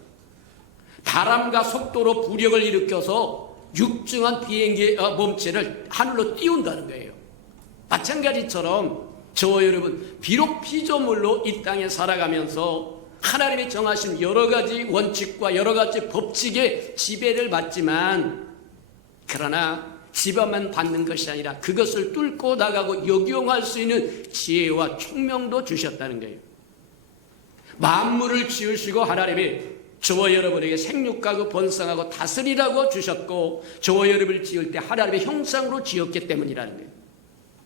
바람과 속도로 부력을 일으켜서 육중한 비행기의 몸체를 하늘로 띄운다는 거예요. 마찬가지처럼 저와 여러분 비록 피조물로 이 땅에 살아가면서 하나님이 정하신 여러 가지 원칙과 여러 가지 법칙에 지배를 받지만 그러나 지배만 받는 것이 아니라 그것을 뚫고 나가고 역용할 수 있는 지혜와 총명도 주셨다는 거예요. 만물을 지으시고 하나님이 저와 여러분에게 생육하고 번성하고 다스리라고 주셨고 저와 여러분을 지을 때 하나님의 형상으로 지었기 때문이라는 거예요.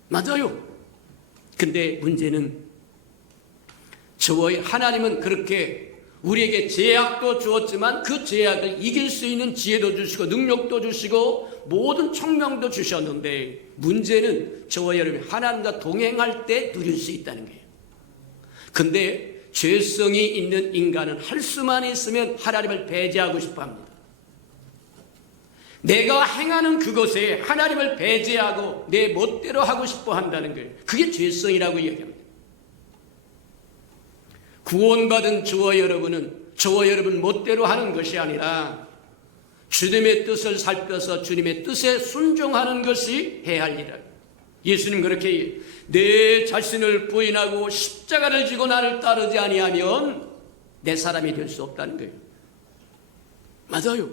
맞아요. 근데 문제는 하나님은 그렇게 우리에게 제약도 주었지만 그 제약을 이길 수 있는 지혜도 주시고 능력도 주시고 모든 총명도 주셨는데 문제는 저와 여러분이 하나님과 동행할 때 누릴 수 있다는 거예요. 근데 죄성이 있는 인간은 할 수만 있으면 하나님을 배제하고 싶어 합니다. 내가 행하는 그것에 하나님을 배제하고 내 멋대로 하고 싶어 한다는 거예요. 그게 죄성이라고 이야기합니다. 구원받은 저와 여러분은 저와 여러분 멋대로 하는 것이 아니라 주님의 뜻을 살펴서 주님의 뜻에 순종하는 것이 해야 할 일이라. 예수님 그렇게 내 자신을 부인하고 십자가를 지고 나를 따르지 아니하면 내 사람이 될 수 없다는 거예요. 맞아요.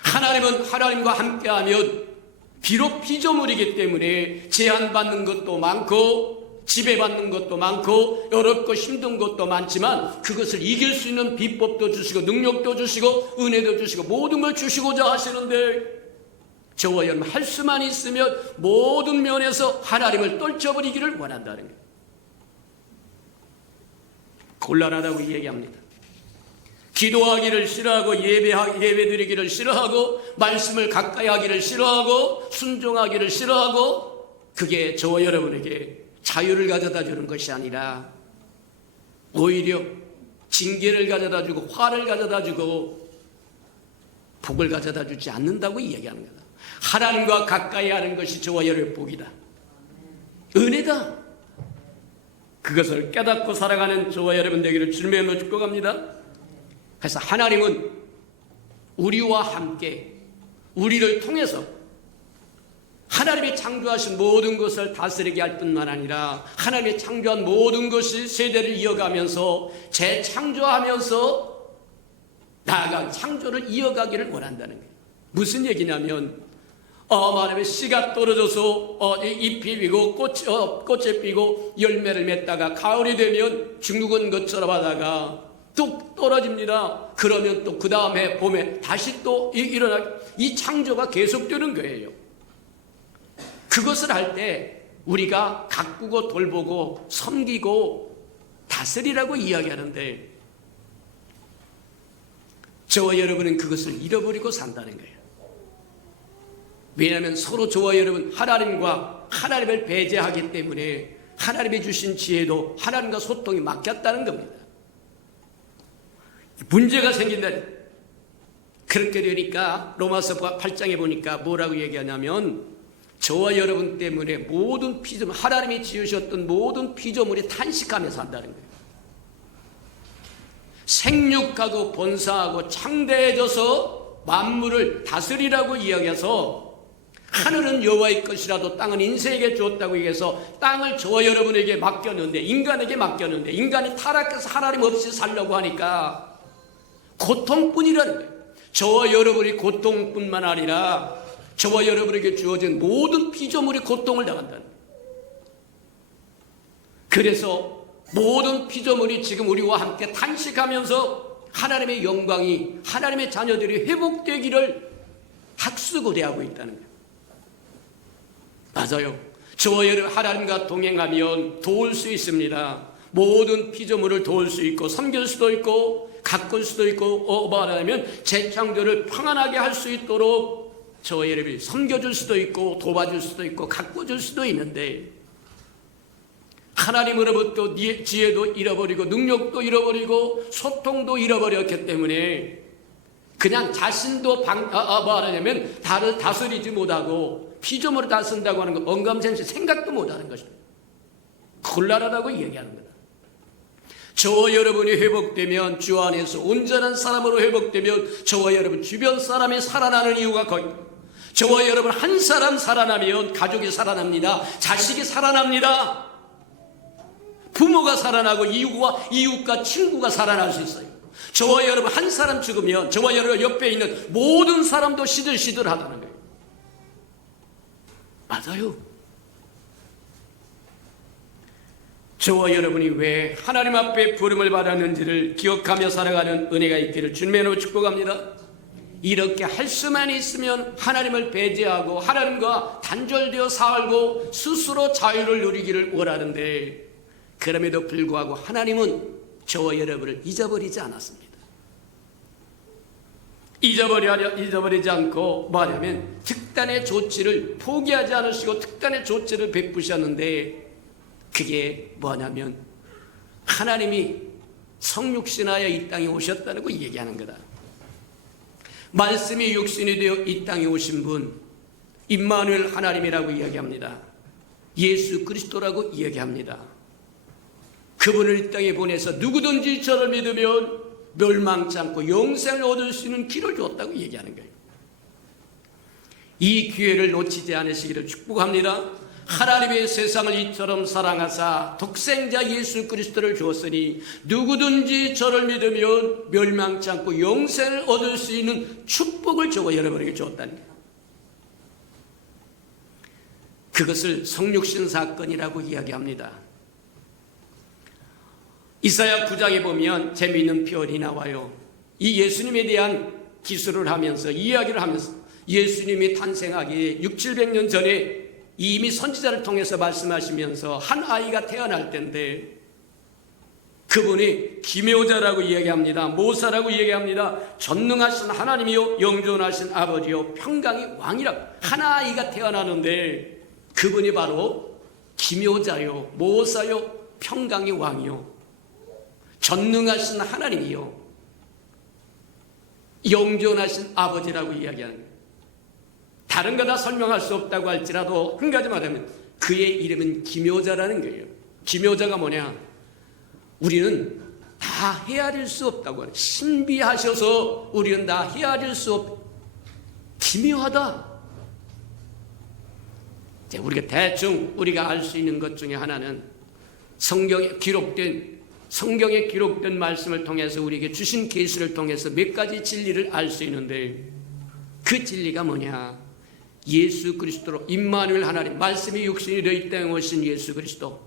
하나님은 하나님과 함께하면 비록 피조물이기 때문에 제한받는 것도 많고 지배받는 것도 많고 어렵고 힘든 것도 많지만 그것을 이길 수 있는 비법도 주시고 능력도 주시고 은혜도 주시고 모든 걸 주시고자 하시는데 저와 여러분 할 수만 있으면 모든 면에서 하나님을 떨쳐버리기를 원한다는 거예요. 곤란하다고 얘기합니다. 기도하기를 싫어하고 예배드리기를 싫어하고 말씀을 가까이 하기를 싫어하고 순종하기를 싫어하고 그게 저와 여러분에게 자유를 가져다 주는 것이 아니라 오히려 징계를 가져다 주고 화를 가져다 주고 복을 가져다 주지 않는다고 이야기하는 거다. 하나님과 가까이 하는 것이 저와 여러분의 복이다. 은혜다. 그것을 깨닫고 살아가는 저와 여러분 되기를 주님의 이름으로 축복합니다. 그래서 하나님은 우리와 함께 우리를 통해서 하나님이 창조하신 모든 것을 다스리게 할 뿐만 아니라 하나님이 창조한 모든 것이 세대를 이어가면서 재창조하면서 나아가 창조를 이어가기를 원한다는 거예요. 무슨 얘기냐면 말하면 씨가 떨어져서 잎이 피고 꽃이 피고 열매를 맺다가 가을이 되면 죽은 것처럼 하다가 뚝 떨어집니다. 그러면 또 그 다음에 봄에 다시 또 이 창조가 계속되는 거예요. 그것을 할 때 우리가 가꾸고 돌보고 섬기고 다스리라고 이야기하는데 저와 여러분은 그것을 잃어버리고 산다는 거예요. 왜냐하면 서로 저와 여러분 하나님과 하나님을 배제하기 때문에 하나님이 주신 지혜도 하나님과 소통이 막혔다는 겁니다. 문제가 생긴다. 그렇게 되니까 로마서 8장에 보니까 뭐라고 얘기하냐면 저와 여러분 때문에 모든 피조물, 하나님이 지으셨던 모든 피조물이 탄식하며 산다는 거예요. 생육하고 번성하고 창대해져서 만물을 다스리라고 이야기해서 하늘은 여호와의 것이라도 땅은 인생에게 주었다고 얘기해서 땅을 저와 여러분에게 맡겼는데, 인간에게 맡겼는데 인간이 타락해서 하나님 없이 살려고 하니까 고통뿐이라는 거예요. 저와 여러분이 고통뿐만 아니라 저와 여러분에게 주어진 모든 피조물이 고통을 당한다는 거예요. 그래서 모든 피조물이 지금 우리와 함께 탄식하면서 하나님의 영광이, 하나님의 자녀들이 회복되기를 학수고대하고 있다는 거예요. 맞아요. 저와 여러분 하나님과 동행하면 도울 수 있습니다. 모든 피조물을 도울 수 있고 섬길 수도 있고 가꿀 수도 있고 말하자면 재창조를 평안하게 할 수 있도록 저와 여러분이 섬겨줄 수도 있고 도와줄 수도 있고 가꿔줄 수도 있는데 하나님으로부터 지혜도 잃어버리고 능력도 잃어버리고 소통도 잃어버렸기 때문에 그냥 자신도 말하자면 다를 다스리지 못하고 피조물을 다스린다고 하는 거 언감생심 생각도 못하는 것입니다. 곤란하다고 얘기하는 거다. 저와 여러분이 회복되면 주 안에서 온전한 사람으로 회복되면 저와 여러분 주변 사람이 살아나는 이유가 거의 저와 여러분 한 사람 살아나면 가족이 살아납니다. 자식이 살아납니다. 부모가 살아나고 이웃과 친구가 살아날 수 있어요. 저와 여러분 한 사람 죽으면 저와 여러분 옆에 있는 모든 사람도 시들시들하다는 거예요. 맞아요. 저와 여러분이 왜 하나님 앞에 부름을 받았는지를 기억하며 살아가는 은혜가 있기를 주님의 이름으로 축복합니다. 이렇게 할 수만 있으면 하나님을 배제하고 하나님과 단절되어 살고 스스로 자유를 누리기를 원하는데 그럼에도 불구하고 하나님은 저와 여러분을 잊어버리지 않았습니다. 잊어버리지 않고 뭐냐면 특단의 조치를 포기하지 않으시고 특단의 조치를 베푸셨는데 그게 뭐냐면 하나님이 성육신하여 이 땅에 오셨다는 거 얘기하는 거다. 말씀이 육신이 되어 이 땅에 오신 분 임마누엘 하나님이라고 이야기합니다. 예수 그리스도라고 이야기합니다. 그분을 이 땅에 보내서 누구든지 저를 믿으면 멸망치 않고 영생을 얻을 수 있는 길을 줬다고 얘기하는 거예요. 이 기회를 놓치지 않으시기를 축복합니다. 하나님의 세상을 이처럼 사랑하사 독생자 예수 그리스도를 주었으니 누구든지 저를 믿으면 멸망치 않고 영생을 얻을 수 있는 축복을 저와 여러분에게 주었다는 거예요. 그것을 성육신 사건이라고 이야기합니다. 이사야 9장에 보면 재미있는 표현이 나와요. 이 예수님에 대한 기술을 하면서 이야기를 하면서 예수님이 탄생하기 600~700년 전에 이미 선지자를 통해서 말씀하시면서 한 아이가 태어날 때인데 그분이 기묘자라고 이야기합니다. 모사라고 이야기합니다. 전능하신 하나님이요 영존하신 아버지요 평강의 왕이라고 한 아이가 태어나는데 그분이 바로 기묘자요 모사요 평강의 왕이요 전능하신 하나님이요 영존하신 아버지라고 이야기하는 거예요. 다른 거 다 설명할 수 없다고 할지라도 한 가지 말하면 그의 이름은 기묘자라는 거예요. 기묘자가 뭐냐? 우리는 다 헤아릴 수 없다고 해요. 신비하셔서 우리는 다 헤아릴 수 없. 기묘하다. 우리가 대충 우리가 알 수 있는 것 중에 하나는 성경에 기록된 말씀을 통해서 우리에게 주신 계시를 통해서 몇 가지 진리를 알 수 있는데 그 진리가 뭐냐? 예수 그리스도로 임마누엘 하나님 말씀이 육신이 되어 이 땅에 오신 예수 그리스도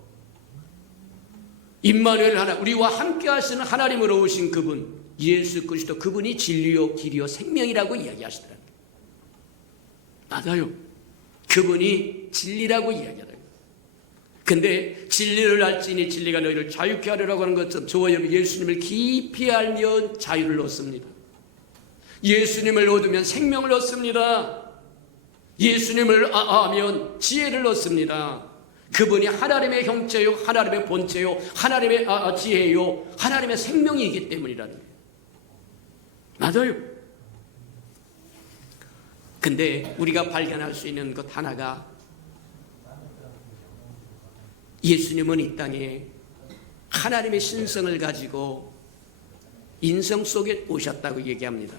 임마누엘 하나님 우리와 함께 하시는 하나님으로 오신 그분 예수 그리스도 그분이 진리요 길이요 생명이라고 이야기하시더라고요. 맞아요. 그분이 진리라고 이야기하더라고요. 근데 진리를 알지니 진리가 너희를 자유케 하리라고 하는 것처럼 저와 여러분 예수님을 깊이 알면 자유를 얻습니다. 예수님을 얻으면 생명을 얻습니다. 예수님을 아면 지혜를 얻습니다. 그분이 하나님의 형체요, 하나님의 본체요, 하나님의 지혜요, 하나님의 생명이기 때문이라는 거예요. 맞아요. 근데 우리가 발견할 수 있는 것 하나가, 예수님은 이 땅에 하나님의 신성을 가지고 인성 속에 오셨다고 얘기합니다.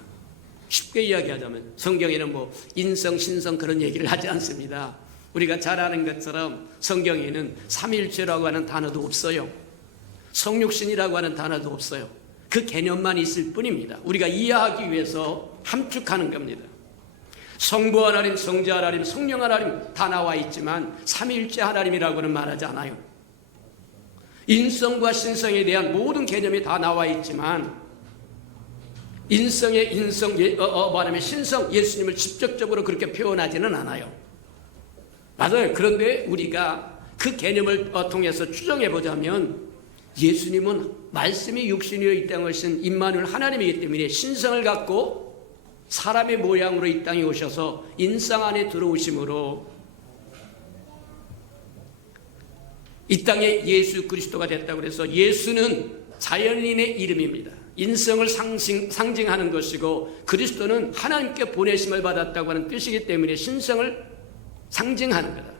쉽게 이야기하자면 성경에는 뭐 인성, 신성 그런 얘기를 하지 않습니다. 우리가 잘 아는 것처럼 성경에는 삼위일체라고 하는 단어도 없어요. 성육신이라고 하는 단어도 없어요. 그 개념만 있을 뿐입니다. 우리가 이해하기 위해서 함축하는 겁니다. 성부 하나님, 성자 하나님, 성령 하나님 다 나와 있지만 삼위일체 하나님이라고는 말하지 않아요. 인성과 신성에 대한 모든 개념이 다 나와 있지만 인성의 인성, 말하면 신성, 예수님을 직접적으로 그렇게 표현하지는 않아요. 맞아요. 그런데 우리가 그 개념을 통해서 추정해 보자면, 예수님은 말씀이 육신이여 이 땅에 오신 임마누엘 하나님이기 때문에 신성을 갖고 사람의 모양으로 이 땅에 오셔서 인상 안에 들어오심으로 이 땅에 예수 그리스도가 됐다고 해서, 예수는 자연인의 이름입니다. 인성을 상징하는 것이고, 그리스도는 하나님께 보내심을 받았다고 하는 뜻이기 때문에 신성을 상징하는 거다.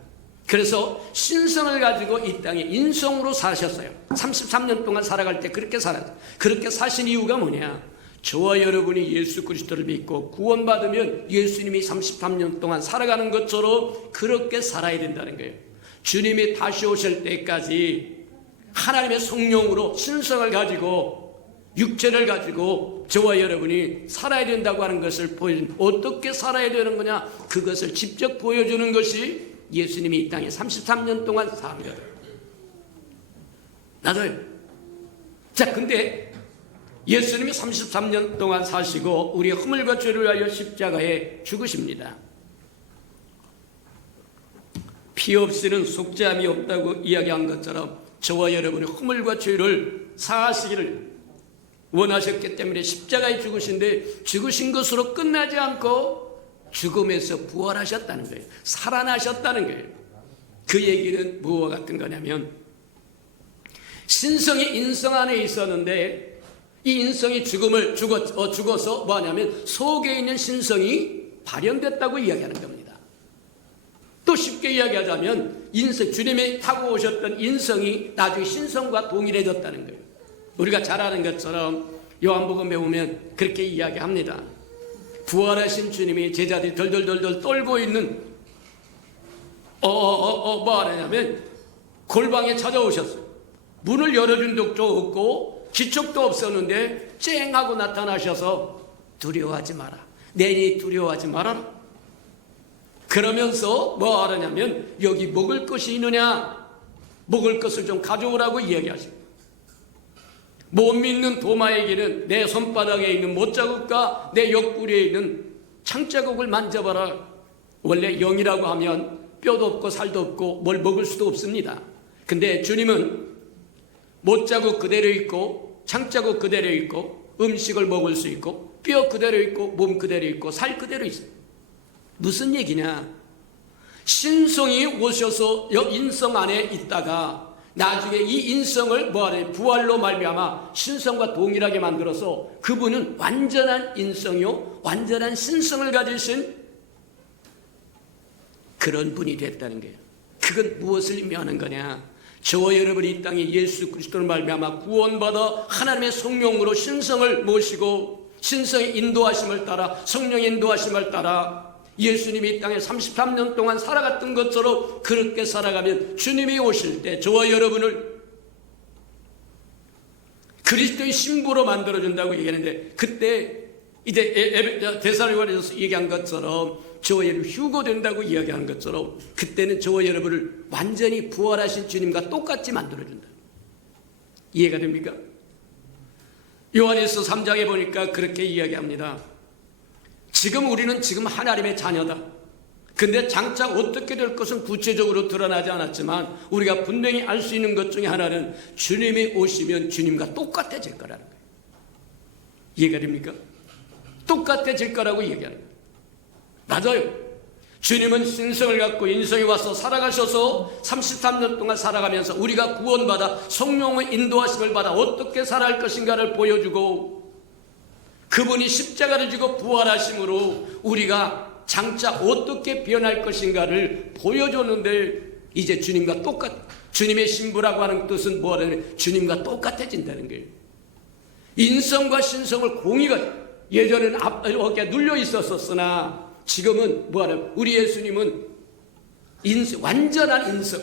그래서 신성을 가지고 이 땅에 인성으로 사셨어요. 33년 동안 살아갈 때 그렇게 살았어요. 그렇게 사신 이유가 뭐냐? 저와 여러분이 예수 그리스도를 믿고 구원받으면 예수님이 33년 동안 살아가는 것처럼 그렇게 살아야 된다는 거예요. 주님이 다시 오실 때까지 하나님의 성령으로 신성을 가지고 육체를 가지고 저와 여러분이 살아야 된다고 하는 것을 보여준, 어떻게 살아야 되는 거냐, 그것을 직접 보여주는 것이 예수님이 이 땅에 33년 동안 산 거예요. 맞아요. 자, 근데 예수님이 33년 동안 사시고 우리의 허물과 죄를 위하여 십자가에 죽으십니다. 피 없이는 속죄함이 없다고 이야기한 것처럼 저와 여러분의 허물과 죄를 사하시기를 원하셨기 때문에 십자가에 죽으신데, 죽으신 것으로 끝나지 않고 죽음에서 부활하셨다는 거예요. 살아나셨다는 거예요. 그 얘기는 무엇과 같은 거냐면, 신성이 인성 안에 있었는데 이 인성이 죽어서 뭐하냐면 속에 있는 신성이 발현됐다고 이야기하는 겁니다. 또 쉽게 이야기하자면 주님이 타고 오셨던 인성이 나중에 신성과 동일해졌다는 거예요. 우리가 잘 아는 것처럼 요한복음에 보면 그렇게 이야기합니다. 부활하신 주님이 제자들이 덜덜덜덜 떨고 있는 뭐 하냐면 골방에 찾아오셨어요. 문을 열어준 적도 없고 기척도 없었는데 쨍하고 나타나셔서 두려워하지 마라. 내니 두려워하지 말아라. 그러면서 뭐 하느냐면 여기 먹을 것이 있느냐, 먹을 것을 좀 가져오라고 이야기하십니다. 못 믿는 도마에게는 내 손바닥에 있는 못자국과 내 옆구리에 있는 창자국을 만져봐라. 원래 영이라고 하면 뼈도 없고 살도 없고 뭘 먹을 수도 없습니다. 근데 주님은 못자국 그대로 있고 창자국 그대로 있고 음식을 먹을 수 있고 뼈 그대로 있고 몸 그대로 있고 살 그대로 있어요. 무슨 얘기냐? 신성이 오셔서 인성 안에 있다가 나중에 이 인성을 부활로 말미암아 신성과 동일하게 만들어서 그분은 완전한 인성이요 완전한 신성을 가지신 그런 분이 됐다는 거예요. 그건 무엇을 의미하는 거냐? 저와 여러분이 이 땅에 예수 그리스도를 말미암아 구원받아 하나님의 성령으로 신성을 모시고 신성의 인도하심을 따라 성령의 인도하심을 따라 예수님이 이 땅에 33년 동안 살아갔던 것처럼 그렇게 살아가면 주님이 오실 때 저와 여러분을 그리스도의 신부로 만들어준다고 얘기하는데, 그때 이제 데살로니가서 얘기한 것처럼 저와 여러분 휴거된다고 이야기하는 것처럼 그때는 저와 여러분을 완전히 부활하신 주님과 똑같이 만들어준다. 이해가 됩니까? 요한일서 3장에 보니까 그렇게 이야기합니다. 지금 우리는 지금 하나님의 자녀다. 근데 장차 어떻게 될 것은 구체적으로 드러나지 않았지만 우리가 분명히 알 수 있는 것 중에 하나는 주님이 오시면 주님과 똑같아질 거라는 거예요. 이해가 됩니까? 똑같아질 거라고 얘기하는 거예요. 맞아요. 주님은 신성을 갖고 인성에 와서 살아가셔서 33년 동안 살아가면서 우리가 구원받아 성령의 인도하심을 받아 어떻게 살아갈 것인가를 보여주고, 그분이 십자가를 지고 부활하심으로 우리가 장차 어떻게 변할 것인가를 보여줬는데, 이제 주님과 주님의 신부라고 하는 뜻은 뭐냐면 주님과 똑같아진다는 거예요. 인성과 신성을 공의가 예전에는 어깨에 눌려 있었으나 지금은 뭐하냐, 우리 예수님은 완전한 인성,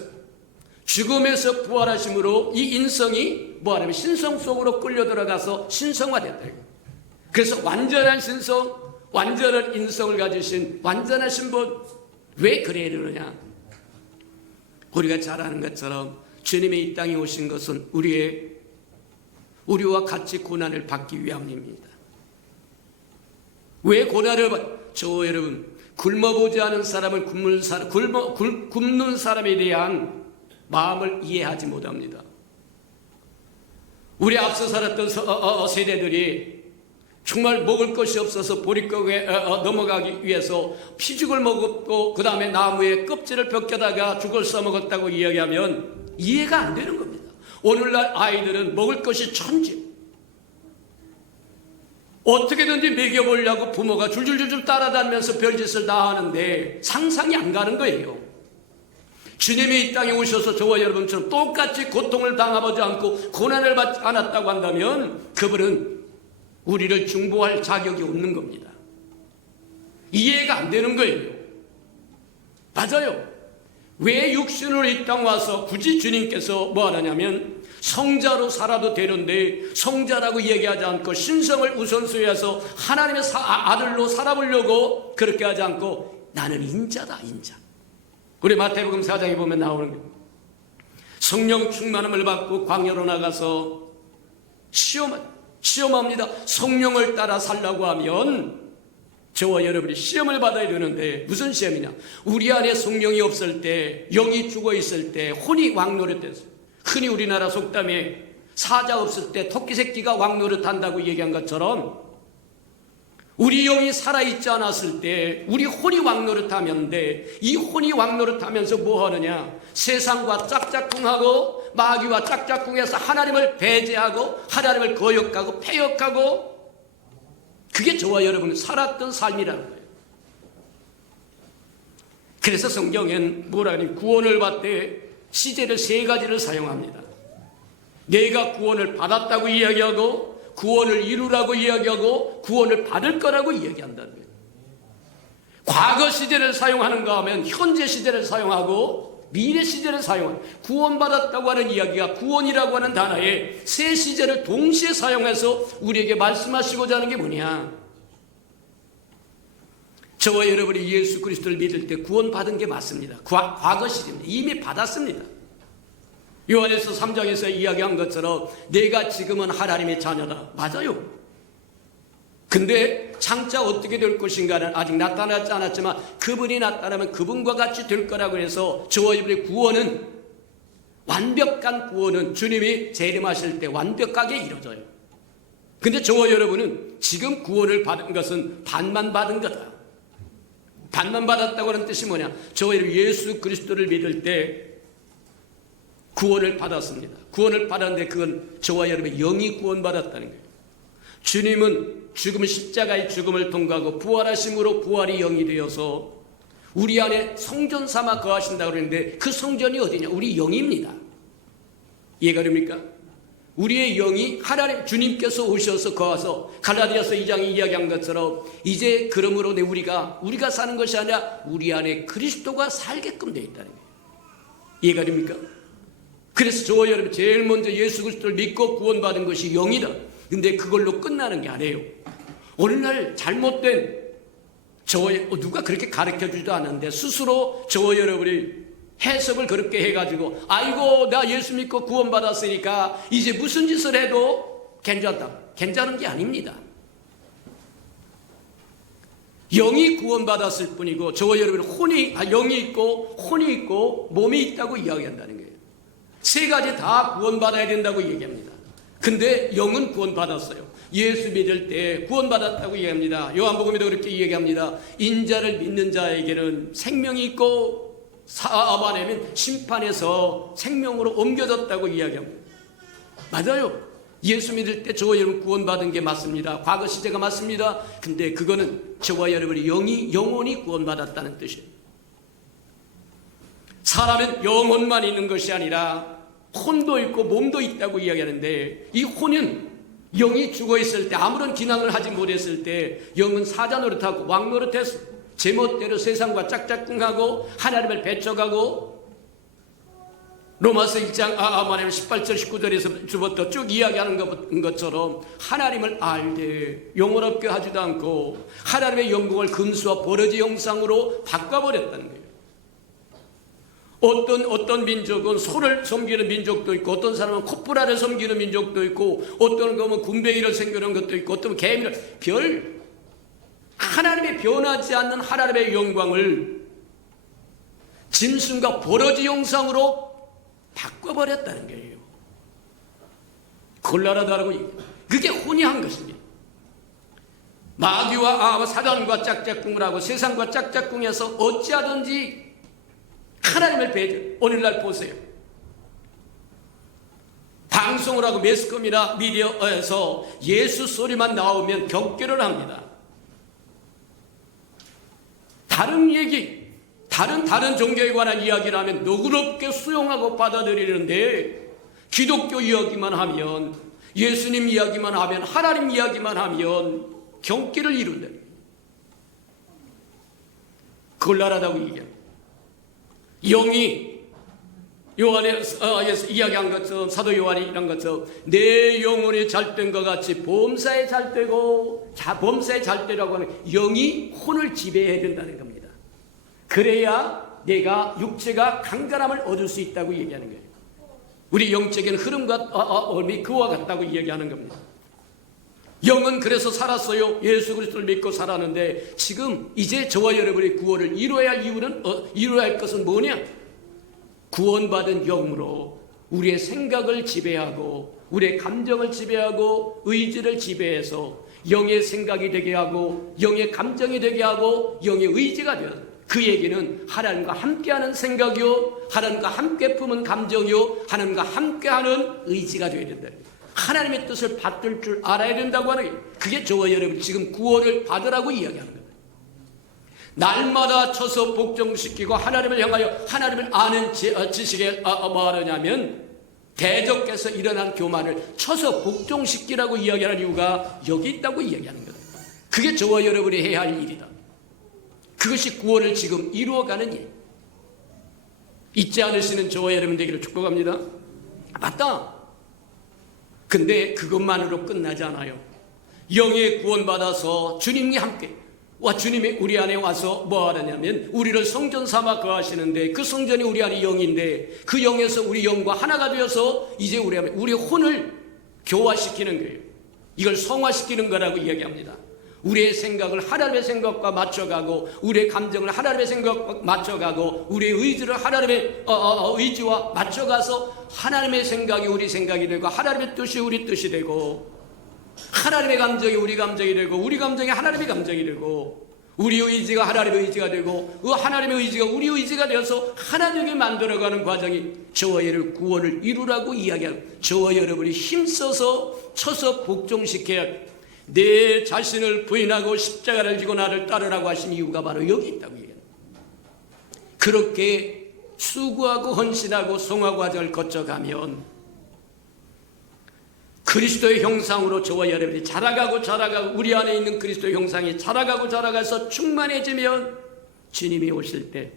죽음에서 부활하심으로 이 인성이 뭐하냐면 신성 속으로 끌려 들어가서 신성화됐다. 그래서 완전한 신성, 완전한 인성을 가지신 완전한 신분. 왜 그래야 되느냐? 우리가 잘 아는 것처럼 주님이 이 땅에 오신 것은 우리와 같이 고난을 받기 위함입니다. 왜 고난을 저 여러분, 굶어보지 않은 사람을 굶는 사람에 대한 마음을 이해하지 못합니다. 우리 앞서 살았던 세대들이 정말 먹을 것이 없어서 보릿고개 넘어가기 위해서 피죽을 먹었고 그 다음에 나무에 껍질을 벗겨다가 죽을 써먹었다고 이야기하면 이해가 안 되는 겁니다. 오늘날 아이들은 먹을 것이 천지, 어떻게든지 먹여보려고 부모가 줄줄줄줄 따라다니면서 별짓을 다 하는데 상상이 안 가는 거예요. 주님이 이 땅에 오셔서 저와 여러분처럼 똑같이 고통을 당하지 않고 고난을 받지 않았다고 한다면 그분은 우리를 중보할 자격이 없는 겁니다. 이해가 안 되는 거예요. 맞아요. 왜 육신으로 이 땅 와서 굳이 주님께서 뭐 하느냐면 성자로 살아도 되는데 성자라고 얘기하지 않고 신성을 우선순위해서 하나님의 아들로 살아보려고 그렇게 하지 않고 나는 인자다, 인자. 우리 마태복음 4장에 보면 나오는 거예요. 성령 충만함을 받고 광야로 나가서 시험합니다. 성령을 따라 살라고 하면 저와 여러분이 시험을 받아야 되는데 무슨 시험이냐? 우리 안에 성령이 없을 때, 영이 죽어 있을 때, 혼이 왕노릇했어요. 흔히 우리나라 속담에 사자 없을 때 토끼 새끼가 왕노릇한다고 얘기한 것처럼 우리 영이 살아있지 않았을 때 우리 혼이 왕노릇하면데, 이 혼이 왕노릇하면서 뭐 하느냐? 세상과 짝짝꿍하고 마귀와 짝짝꿍해서 하나님을 배제하고 하나님을 거역하고 폐역하고, 그게 저와 여러분이 살았던 삶이라는 거예요. 그래서 성경엔 뭐라 하니 구원을 받되 시제를 세 가지를 사용합니다. 내가 구원을 받았다고 이야기하고, 구원을 이루라고 이야기하고, 구원을 받을 거라고 이야기한다는 거예요. 과거 시제를 사용하는가 하면 현재 시제를 사용하고 미래 시제를 사용하는, 구원받았다고 하는 이야기가 구원이라고 하는 단어에 세 시제를 동시에 사용해서 우리에게 말씀하시고자 하는 게 뭐냐? 저와 여러분이 예수 그리스도를 믿을 때 구원받은 게 맞습니다. 과거 시제입니다. 이미 받았습니다. 요한일서 3장에서 이야기한 것처럼 내가 지금은 하나님의 자녀다. 맞아요. 근데 장차 어떻게 될 것인가는 아직 나타나지 않았지만 그분이 나타나면 그분과 같이 될 거라고 해서 저와 여러분의 구원은, 완벽한 구원은 주님이 재림하실 때 완벽하게 이루어져요. 근데 저와 여러분은 지금 구원을 받은 것은 반만 받은 거다. 반만 받았다고 하는 뜻이 뭐냐? 저와 여러분 예수 그리스도를 믿을 때 구원을 받았습니다. 구원을 받았는데 그건 저와 여러분의 영이 구원받았다는 거예요. 주님은 죽음, 십자가의 죽음을 통과하고 부활하심으로 부활이 영이 되어서 우리 안에 성전 삼아 거하신다고 그러는데 그 성전이 어디냐? 우리 영입니다. 이해가 됩니까? 우리의 영이 하나님 주님께서 오셔서 거하서 갈라디아서 2장이 이야기한 것처럼 이제 그러므로 우리가 사는 것이 아니라 우리 안에 그리스도가 살게끔 되어 있다는 거예요. 이해가 됩니까? 그래서 저와 여러분 제일 먼저 예수 그리스도를 믿고 구원받은 것이 영이다. 근데 그걸로 끝나는 게 아니에요. 오늘날 잘못된 누가 그렇게 가르쳐주지도 않았는데 스스로 저와 여러분이 해석을 그렇게 해가지고 아이고 나 예수 믿고 구원받았으니까 이제 무슨 짓을 해도 괜찮다. 괜찮은 게 아닙니다. 영이 구원받았을 뿐이고 저와 여러분은 영이 있고 혼이 있고 몸이 있다고 이야기한다는 거예요. 세 가지 다 구원받아야 된다고 얘기합니다. 근데 영은 구원받았어요. 예수 믿을 때 구원받았다고 얘기합니다. 요한복음에도 그렇게 얘기합니다. 인자를 믿는 자에게는 생명이 있고 사업 안 하면 심판에서 생명으로 옮겨졌다고 이야기합니다. 맞아요. 예수 믿을 때 저와 여러분 구원받은 게 맞습니다. 과거 시제가 맞습니다. 근데 그거는 저와 여러분이 영원히 구원받았다는 뜻이에요. 사람은 영혼만 있는 것이 아니라 혼도 있고 몸도 있다고 이야기하는데, 이 혼은 영이 죽어있을 때, 아무런 기능을 하지 못했을 때 영은 사자 노릇하고 왕 노릇해서 제멋대로 세상과 짝짝꿍하고 하나님을 배척하고, 로마서 1장 18절 19절에서 주부터 쭉 이야기하는 것처럼 하나님을 알되 영원롭게 하지도 않고 하나님의 영광을 금수와 버러지 형상으로 바꿔버렸다는 거예요. 어떤 민족은 소를 섬기는 민족도 있고, 어떤 사람은 코뿔아를 섬기는 민족도 있고, 어떤 거면 군뱅이를 섬기는 것도 있고, 어떤 개미를, 하나님의 변하지 않는 하나님의 영광을 짐승과 버러지 형상으로 바꿔버렸다는 거예요. 곤란하다라고 얘기해요. 그게 혼이 한 것입니다. 마귀와 사단과 짝짝꿍을 하고 세상과 짝짝꿍해서 어찌하든지 하나님을 배제. 오늘날 보세요. 방송을 하고 매스컴이나 미디어에서 예수 소리만 나오면 경계를 합니다. 다른 얘기, 다른 종교에 관한 이야기를 하면 너그럽게 수용하고 받아들이는데, 기독교 이야기만 하면, 예수님 이야기만 하면, 하나님 이야기만 하면 경계를 이룬다. 곤란하다고 얘기합니다. 영이 요한에서 이야기한 것처럼, 사도 요한이 이런 것처럼 내 영혼이 잘된 것 같이 범사에 잘되고, 범사에 잘되라고 하는 영이 혼을 지배해야 된다는 겁니다. 그래야 내가 육체가 강건함을 얻을 수 있다고 얘기하는 거예요. 우리 영적인 흐름과 얼미 그와 같다고 얘기하는 겁니다. 영은 그래서 살았어요. 예수 그리스도를 믿고 살았는데, 지금 이제 저와 여러분의 구원을 이루어야 할 이유는, 이루어야 할 것은 뭐냐? 구원받은 영으로 우리의 생각을 지배하고, 우리의 감정을 지배하고, 의지를 지배해서 영의 생각이 되게 하고, 영의 감정이 되게 하고, 영의 의지가 되어서, 그 얘기는 하나님과 함께하는 생각이요, 하나님과 함께 품은 감정이요, 하나님과 함께하는 의지가 되어야 된다. 하나님의 뜻을 받들 줄 알아야 된다고 하는 게, 그게 저와 여러분 지금 구원을 받으라고 이야기하는 겁니다. 날마다 쳐서 복종시키고 하나님을 향하여 하나님을 아는 지식에 뭐하느냐면, 대적께서 일어난 교만을 쳐서 복종시키라고 이야기하는 이유가 여기 있다고 이야기하는 거예요. 그게 저와 여러분이 해야 할 일이다. 그것이 구원을 지금 이루어가는 일. 잊지 않으시는 저와 여러분 되기를 축복합니다. 맞다. 근데 그것만으로 끝나지 않아요. 영의 구원받아서 주님이 함께 주님이 우리 안에 와서 뭐 하느냐면, 우리를 성전 삼아 거하시는데, 그 성전이 우리 안에 영인데, 그 영에서 우리 영과 하나가 되어서 이제 우리 혼을 교화시키는 거예요. 이걸 성화시키는 거라고 이야기합니다. 우리의 생각을 하나님의 생각과 맞춰가고, 우리의 감정을 하나님의 생각과 맞춰가고, 우리의 의지를 하나님의 의지와 맞춰가서 하나님의 생각이 우리 생각이 되고, 하나님의 뜻이 우리 뜻이 되고, 하나님의 감정이 우리 감정이 되고, 우리 감정이 하나님의 감정이 되고, 우리 의지가 하나님의 의지가 되고, 하나님의 의지가 우리 의지가 되어서 하나님이 만들어가는 과정이 저와 여러분 구원을 이루라고 이야기하고, 저와 여러분이 힘써서 쳐서 복종시켜야, 내 자신을 부인하고 십자가를 지고 나를 따르라고 하신 이유가 바로 여기 있다고 얘기합니다. 그렇게 수고하고 헌신하고 성화 과정을 거쳐가면 그리스도의 형상으로 저와 여러분이 자라가고 우리 안에 있는 그리스도의 형상이 자라가서 충만해지면, 주님이 오실 때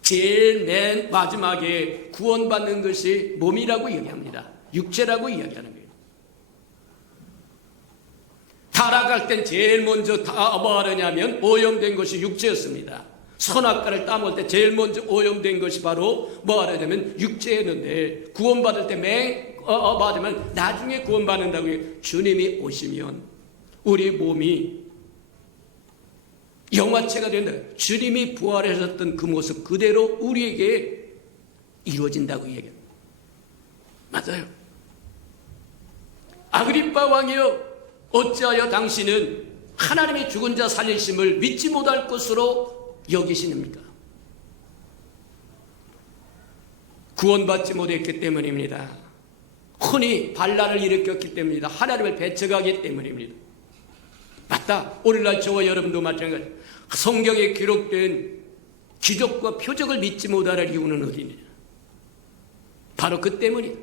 제일 맨 마지막에 구원받는 것이 몸이라고 얘기합니다. 육체라고 이야기하는 거예요. 타락할 땐 제일 먼저 뭐 하느냐면 오염된 것이 육체였습니다. 선악과를 따먹을 때 제일 먼저 오염된 것이 바로 뭐 하느냐면 육체였는데, 구원받을 때 받으면 나중에 구원받는다고 해요. 주님이 오시면 우리 몸이 영화체가 된다. 주님이 부활하셨던 그 모습 그대로 우리에게 이루어진다고 얘기합니다. 맞아요. 아그리빠 왕이여, 어찌하여 당신은 하나님의 죽은 자 살리심을 믿지 못할 것으로 여기시는입니까? 구원받지 못했기 때문입니다. 흔히 반란을 일으켰기 때문입니다. 하나님을 배척하기 때문입니다. 맞다. 오늘날 저와 여러분도 마찬가지. 성경에 기록된 기적과 표적을 믿지 못할 이유는 어디냐? 바로 그 때문이다.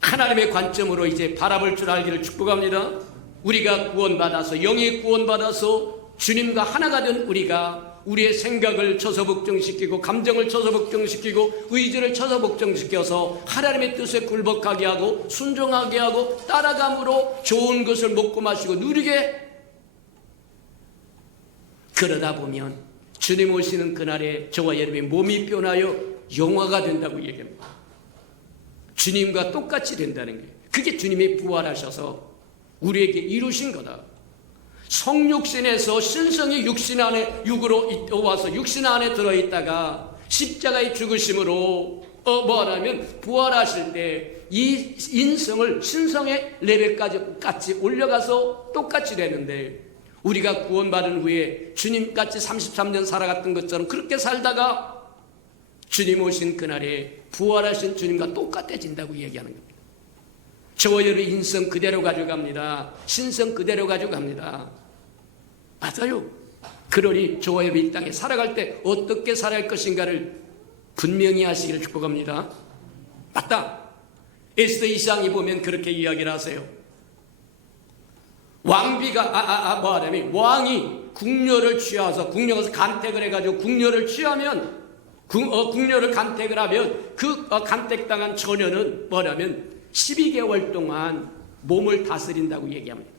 하나님의 관점으로 이제 바라볼 줄 알기를 축복합니다. 우리가 구원받아서, 영이 구원받아서 주님과 하나가 된 우리가 우리의 생각을 처서복종시키고, 감정을 처서복종시키고, 의지를 처서복종시켜서 하나님의 뜻에 굴복하게 하고 순종하게 하고 따라감으로 좋은 것을 먹고 마시고 누리게, 그러다 보면 주님 오시는 그날에 저와 여러분의 몸이 변하여 영화가 된다고 얘기합니다. 주님과 똑같이 된다는 거예요. 그게 주님이 부활하셔서 우리에게 이루신 거다. 성육신에서 신성이 육신 안에 육으로 와서 육신 안에 들어있다가 십자가의 죽으심으로 뭐하냐면 부활하실 때 이 인성을 신성의 레벨까지 같이 올려가서 똑같이 되는데, 우리가 구원받은 후에 주님같이 33년 살아갔던 것처럼 그렇게 살다가 주님 오신 그날에 부활하신 주님과 똑같아진다고 얘기하는 겁니다. 저와 여러분 인성 그대로 가져갑니다. 신성 그대로 가져갑니다. 맞아요. 그러니 저와 여러분 이 땅에 살아갈 때 어떻게 살아갈 것인가를 분명히 하시기를 축복합니다. 맞다. 에스더 2장에 보면 그렇게 이야기를 하세요. 왕비가 뭐하냐면 왕이 궁녀를 취하서, 궁녀에서 간택을 해가지고 궁녀를 취하면 궁녀를 간택을 하면 그 간택당한 처녀는 뭐냐면 12개월 동안 몸을 다스린다고 얘기합니다.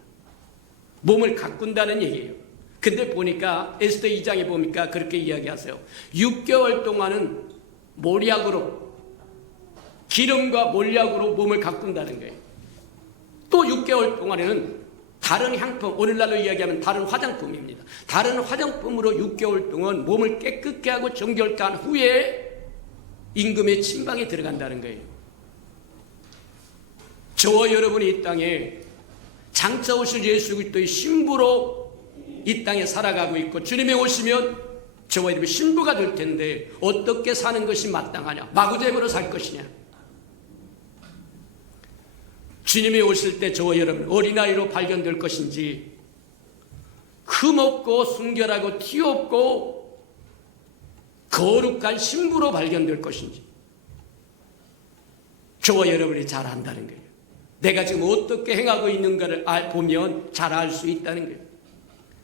몸을 가꾼다는 얘기예요. 근데 보니까 에스더 2장에 보니까 그렇게 이야기하세요. 6개월 동안은 몰약으로, 기름과 몰약으로 몸을 가꾼다는 거예요. 또 6개월 동안에는 다른 향품, 오늘날로 이야기하면 다른 화장품입니다. 다른 화장품으로 6개월 동안 몸을 깨끗게 하고 정결케 한 후에 임금의 침방에 들어간다는 거예요. 저와 여러분이 이 땅에 장차 오실 예수 그리스도의 신부로 이 땅에 살아가고 있고, 주님이 오시면 저와 여러분이 신부가 될 텐데 어떻게 사는 것이 마땅하냐? 마구잡이로 살 것이냐? 주님이 오실 때 저와 여러분 어린아이로 발견될 것인지, 흠없고 순결하고 티없고 거룩한 신부로 발견될 것인지 저와 여러분이 잘 안다는 거예요. 내가 지금 어떻게 행하고 있는가를 보면 잘 알 수 있다는 거예요.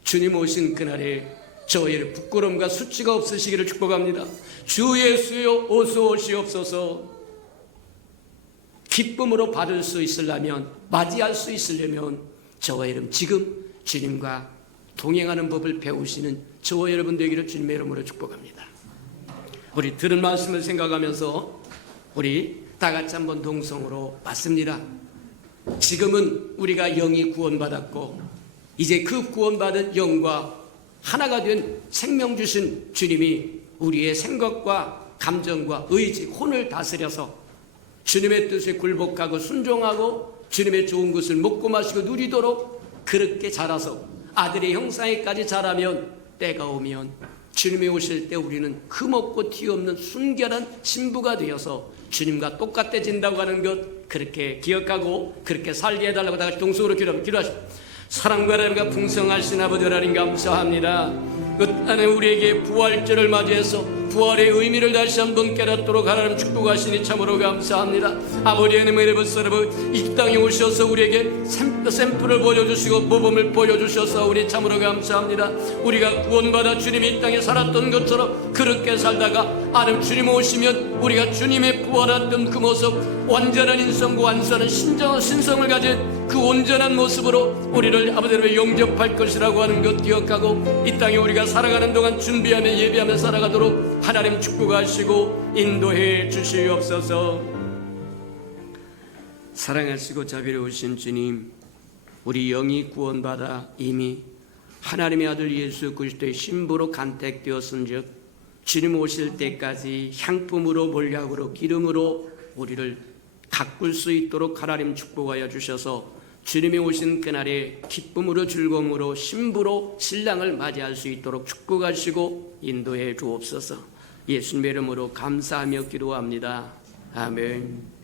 주님 오신 그날에 저와 여러분 부끄러움과 수치가 없으시기를 축복합니다. 주 예수여 어서 오시옵소서. 기쁨으로 받을 수 있으려면, 맞이할 수 있으려면 저와 여러분 지금 주님과 동행하는 법을 배우시는 저와 여러분 되기를 주님의 이름으로 축복합니다. 우리 들은 말씀을 생각하면서 우리 다 같이 한번 동성으로 받습니다. 지금은 우리가 영이 구원받았고, 이제 그 구원받은 영과 하나가 된 생명 주신 주님이 우리의 생각과 감정과 의지, 혼을 다스려서 주님의 뜻에 굴복하고 순종하고 주님의 좋은 것을 먹고 마시고 누리도록 그렇게 자라서 아들의 형상에까지 자라면, 때가 오면 주님이 오실 때 우리는 흠없고 티없는 순결한 신부가 되어서 주님과 똑같아진다고 하는 것, 그렇게 기억하고 그렇게 살게 해달라고 다 같이 동성으로 기도하십시오. 사랑과 사랑과 풍성하신 아버지 하나님 감사합니다. 그 안에 우리에게 부활절을 맞이해서 부활의 의미를 다시 한번 깨닫도록 하나님 축복하시니 참으로 감사합니다. 아버지 하나님의 여러분 이 땅에 오셔서 우리에게 샘플을 보여주시고 모범을 보여주셔서 우리 참으로 감사합니다. 우리가 구원받아 주님이 이 땅에 살았던 것처럼 그렇게 살다가 하나님 주님 오시면 우리가 주님의 부활했던 그 모습, 완전한 인성과 완전한 신성을 가진 그 온전한 모습으로 우리를 아버지를 영접할 것이라고 하는 것 기억하고, 이 땅에 우리가 살아가는 동안 준비하며 예배하며 살아가도록 하나님 축복하시고 인도해 주시옵소서. 사랑하시고 자비로우신 주님, 우리 영이 구원받아 이미 하나님의 아들 예수 그리스도의 신부로 간택되었은즉 주님 오실 때까지 향품으로 몰약으로 기름으로 우리를 가꿀 수 있도록 하나님 축복하여 주셔서 주님이 오신 그날에 기쁨으로 즐거움으로 신부로 신랑을 맞이할 수 있도록 축복하시고 인도해 주옵소서. 예수님의 이름으로 감사하며 기도합니다. 아멘.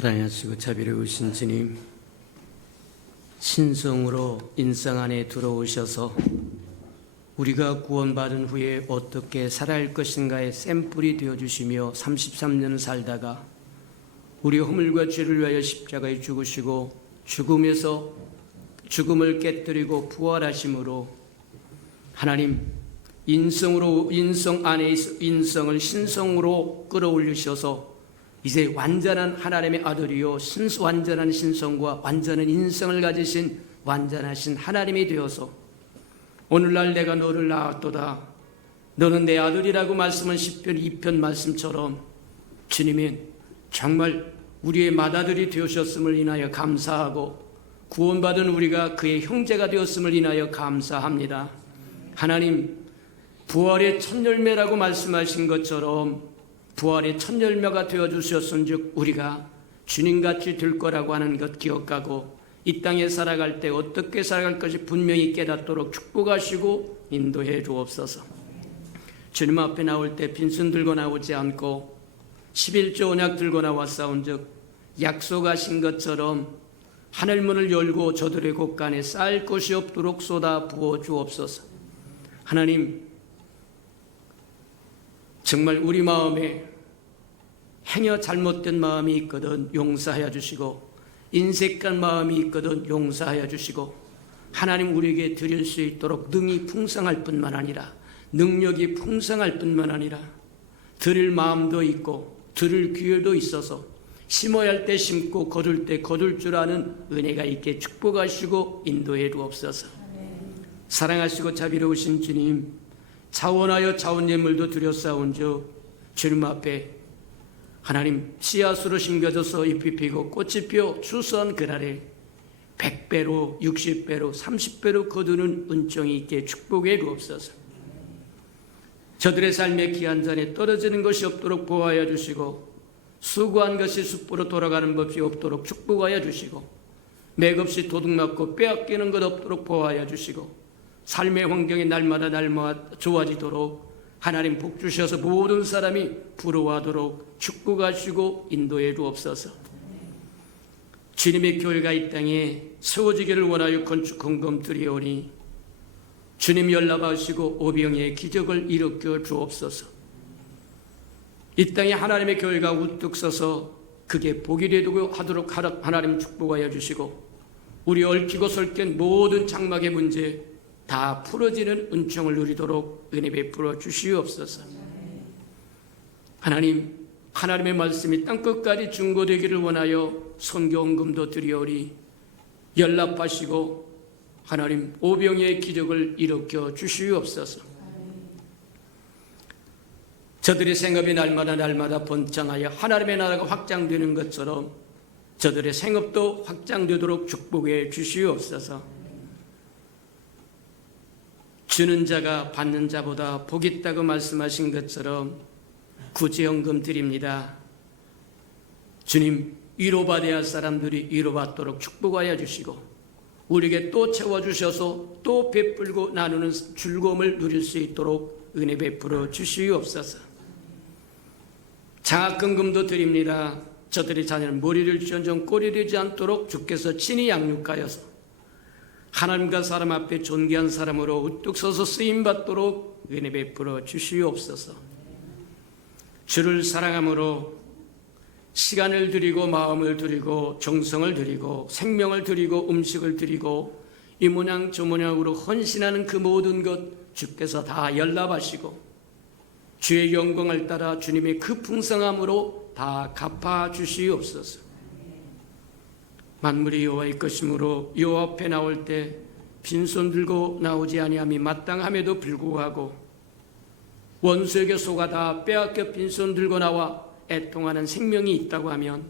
사랑하시고 자비로우신 주님, 신성으로 인생 안에 들어오셔서 우리가 구원받은 후에 어떻게 살아갈 것인가의 샘플이 되어주시며 33년 살다가 우리 허물과 죄를 위하여 십자가에 죽으시고 죽음에서 죽음을 깨뜨리고 부활하심으로 하나님 인성 안에 인성을 신성으로 끌어올리셔서 이제 완전한 하나님의 아들이요 완전한 신성과 완전한 인성을 가지신 완전하신 하나님이 되어서 오늘날 내가 너를 낳았도다 너는 내 아들이라고 말씀한 시편 2편 말씀처럼 주님이 정말 우리의 맏아들이 되셨음을 인하여 감사하고 구원받은 우리가 그의 형제가 되었음을 인하여 감사합니다. 하나님 부활의 첫 열매라고 말씀하신 것처럼 부활의 첫 열매가 되어주셨은즉 우리가 주님같이 될 거라고 하는 것 기억하고 이 땅에 살아갈 때 어떻게 살아갈 것이 분명히 깨닫도록 축복하시고 인도해 주옵소서. 주님 앞에 나올 때 빈손 들고 나오지 않고 11조 언약 들고 나왔사온즉 약속하신 것처럼 하늘 문을 열고 저들의 곳간에 쌓일 것이 없도록 쏟아 부어 주옵소서. 하나님, 정말 우리 마음에 행여 잘못된 마음이 있거든 용서하여 주시고, 인색한 마음이 있거든 용서하여 주시고, 하나님 우리에게 드릴 수 있도록 능이 풍성할 뿐만 아니라, 능력이 풍성할 뿐만 아니라 드릴 마음도 있고 들을 기회도 있어서 심어야 할 때 심고 거둘 때 거둘 줄 아는 은혜가 있게 축복하시고 인도해 주옵소서. 사랑하시고 자비로우신 주님, 자원하여 자원예물도 드렸사온즉 주님 앞에 하나님 씨앗으로 심겨져서 잎이 피고 꽃이 피어 추수한 그날에 100배로 60배로 30배로 거두는 은총이 있게 축복해 주옵소서. 저들의 삶의 기한 전에 떨어지는 것이 없도록 보호하여 주시고, 수고한 것이 숯불로 돌아가는 법이 없도록 축복하여 주시고, 맥없이 도둑맞고 빼앗기는 것 없도록 보호하여 주시고, 삶의 환경이 날마다 좋아지도록 하나님 복 주셔서 모든 사람이 부러워하도록 축복하시고 인도해 주옵소서. 주님의 교회가 이 땅에 세워지기를 원하여 건축 헌금 드리오니 주님 연락하시고 오병이의 기적을 일으켜 주옵소서. 이 땅에 하나님의 교회가 우뚝 서서 그게 복이 되고 하도록 하나님 축복하여 주시고, 우리 얽히고 설킨 모든 장막의 문제 다 풀어지는 은총을 누리도록 은혜 베풀어 주시옵소서. 하나님, 하나님의 말씀이 땅끝까지 증거되기를 원하여 선교 헌금도 드리오리 연락하시고 하나님 오병이의 기적을 일으켜 주시옵소서. 저들의 생업이 날마다 번창하여 하나님의 나라가 확장되는 것처럼 저들의 생업도 확장되도록 축복해 주시옵소서. 주는 자가 받는 자보다 복이 있다고 말씀하신 것처럼 구제헌금 드립니다. 주님, 위로받아야 할 사람들이 위로받도록 축복하여 주시고, 우리에게 또 채워주셔서 또 베풀고 나누는 즐거움을 누릴 수 있도록 은혜 베풀어 주시옵소서. 장학금금도 드립니다. 저들의 자녀는 머리를 쥐어준 꼴이 되지 않도록 주께서 친히 양육하여서 하나님과 사람 앞에 존귀한 사람으로 우뚝 서서 쓰임받도록 은혜 베풀어 주시옵소서. 주를 사랑함으로 시간을 드리고 마음을 드리고 정성을 드리고 생명을 드리고 음식을 드리고 이 모양 저 모양으로 헌신하는 그 모든 것 주께서 다 연락하시고 주의 영광을 따라 주님의 그 풍성함으로 다 갚아 주시옵소서. 만물이 여호와의 것이므로 여호와 앞에 나올 때 빈손 들고 나오지 아니함이 마땅함에도 불구하고 원수에게 속아 다 빼앗겨 빈손 들고 나와 애통하는 생명이 있다고 하면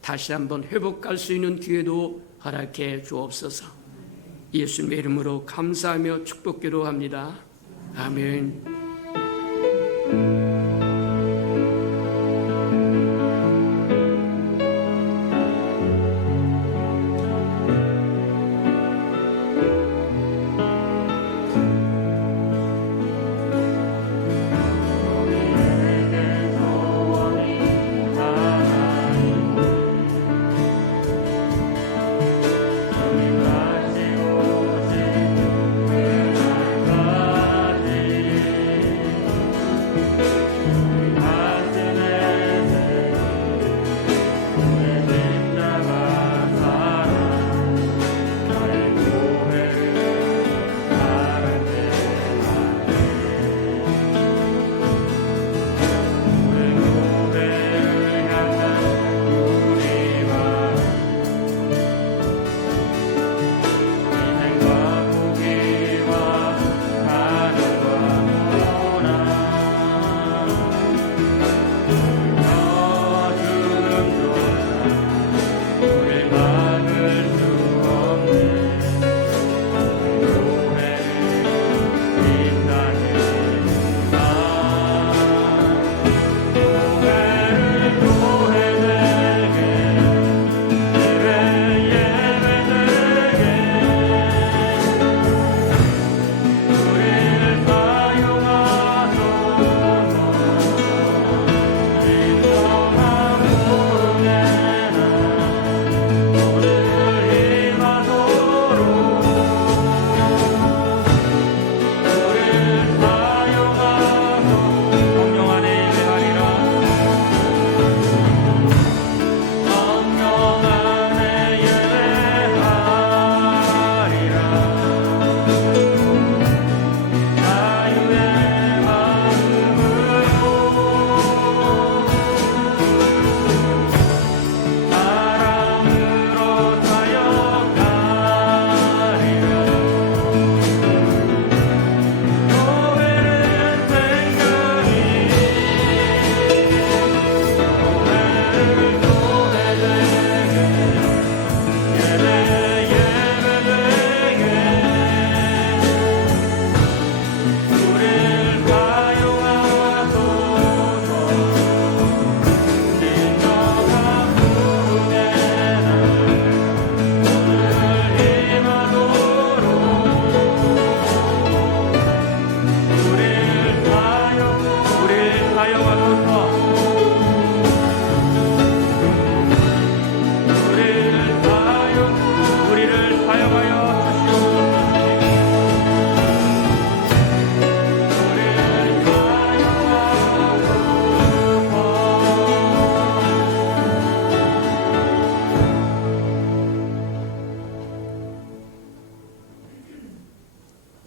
다시 한번 회복할 수 있는 기회도 허락해 주옵소서. 예수님의 이름으로 감사하며 축복기도 합니다. 아멘.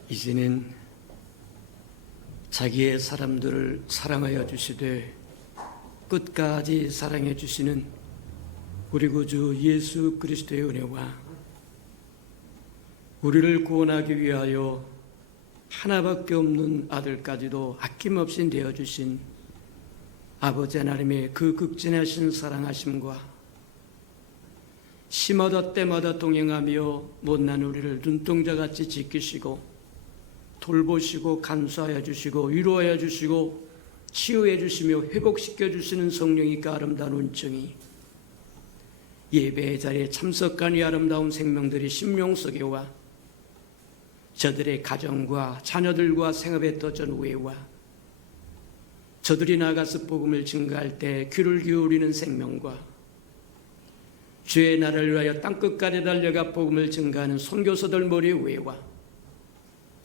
이제는 자기의 사람들을 사랑하여 주시되 끝까지 사랑해 주시는 우리 구주 예수 그리스도의 은혜와 우리를 구원하기 위하여 하나밖에 없는 아들까지도 아낌없이 내어주신 아버지 하나님의 그 극진하신 사랑하심과 시마다 때마다 동행하며 못난 우리를 눈동자같이 지키시고 돌보시고 간수하여 주시고 위로하여 주시고 치유해 주시며 회복시켜 주시는 성령이 그 아름다운 은총이 예배의 자리에 참석한 이 아름다운 생명들이 심령 속에와 저들의 가정과 자녀들과 생업에 떠전 우애와 저들이 나가서 복음을 증거할 때 귀를 기울이는 생명과 주의 나라를 위하여 땅끝까지 달려가 복음을 증거하는 선교사들 머리의 우애와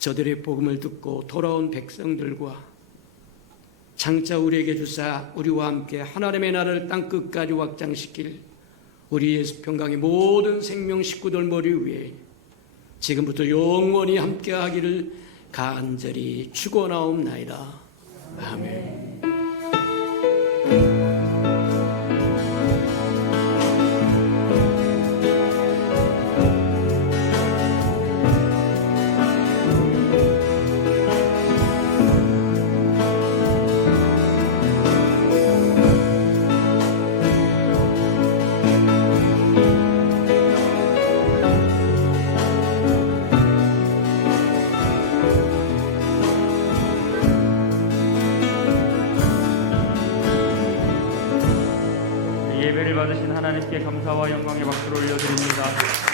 저들의 복음을 듣고 돌아온 백성들과 장차 우리에게 주사 우리와 함께 하나님의 나라를 땅끝까지 확장시킬 우리 예수 평강의 모든 생명 식구들 머리 위에 지금부터 영원히 함께하기를 간절히 축원하옵나이다. 아멘. 예배를 받으신 하나님께 감사와 영광의 박수를 올려드립니다.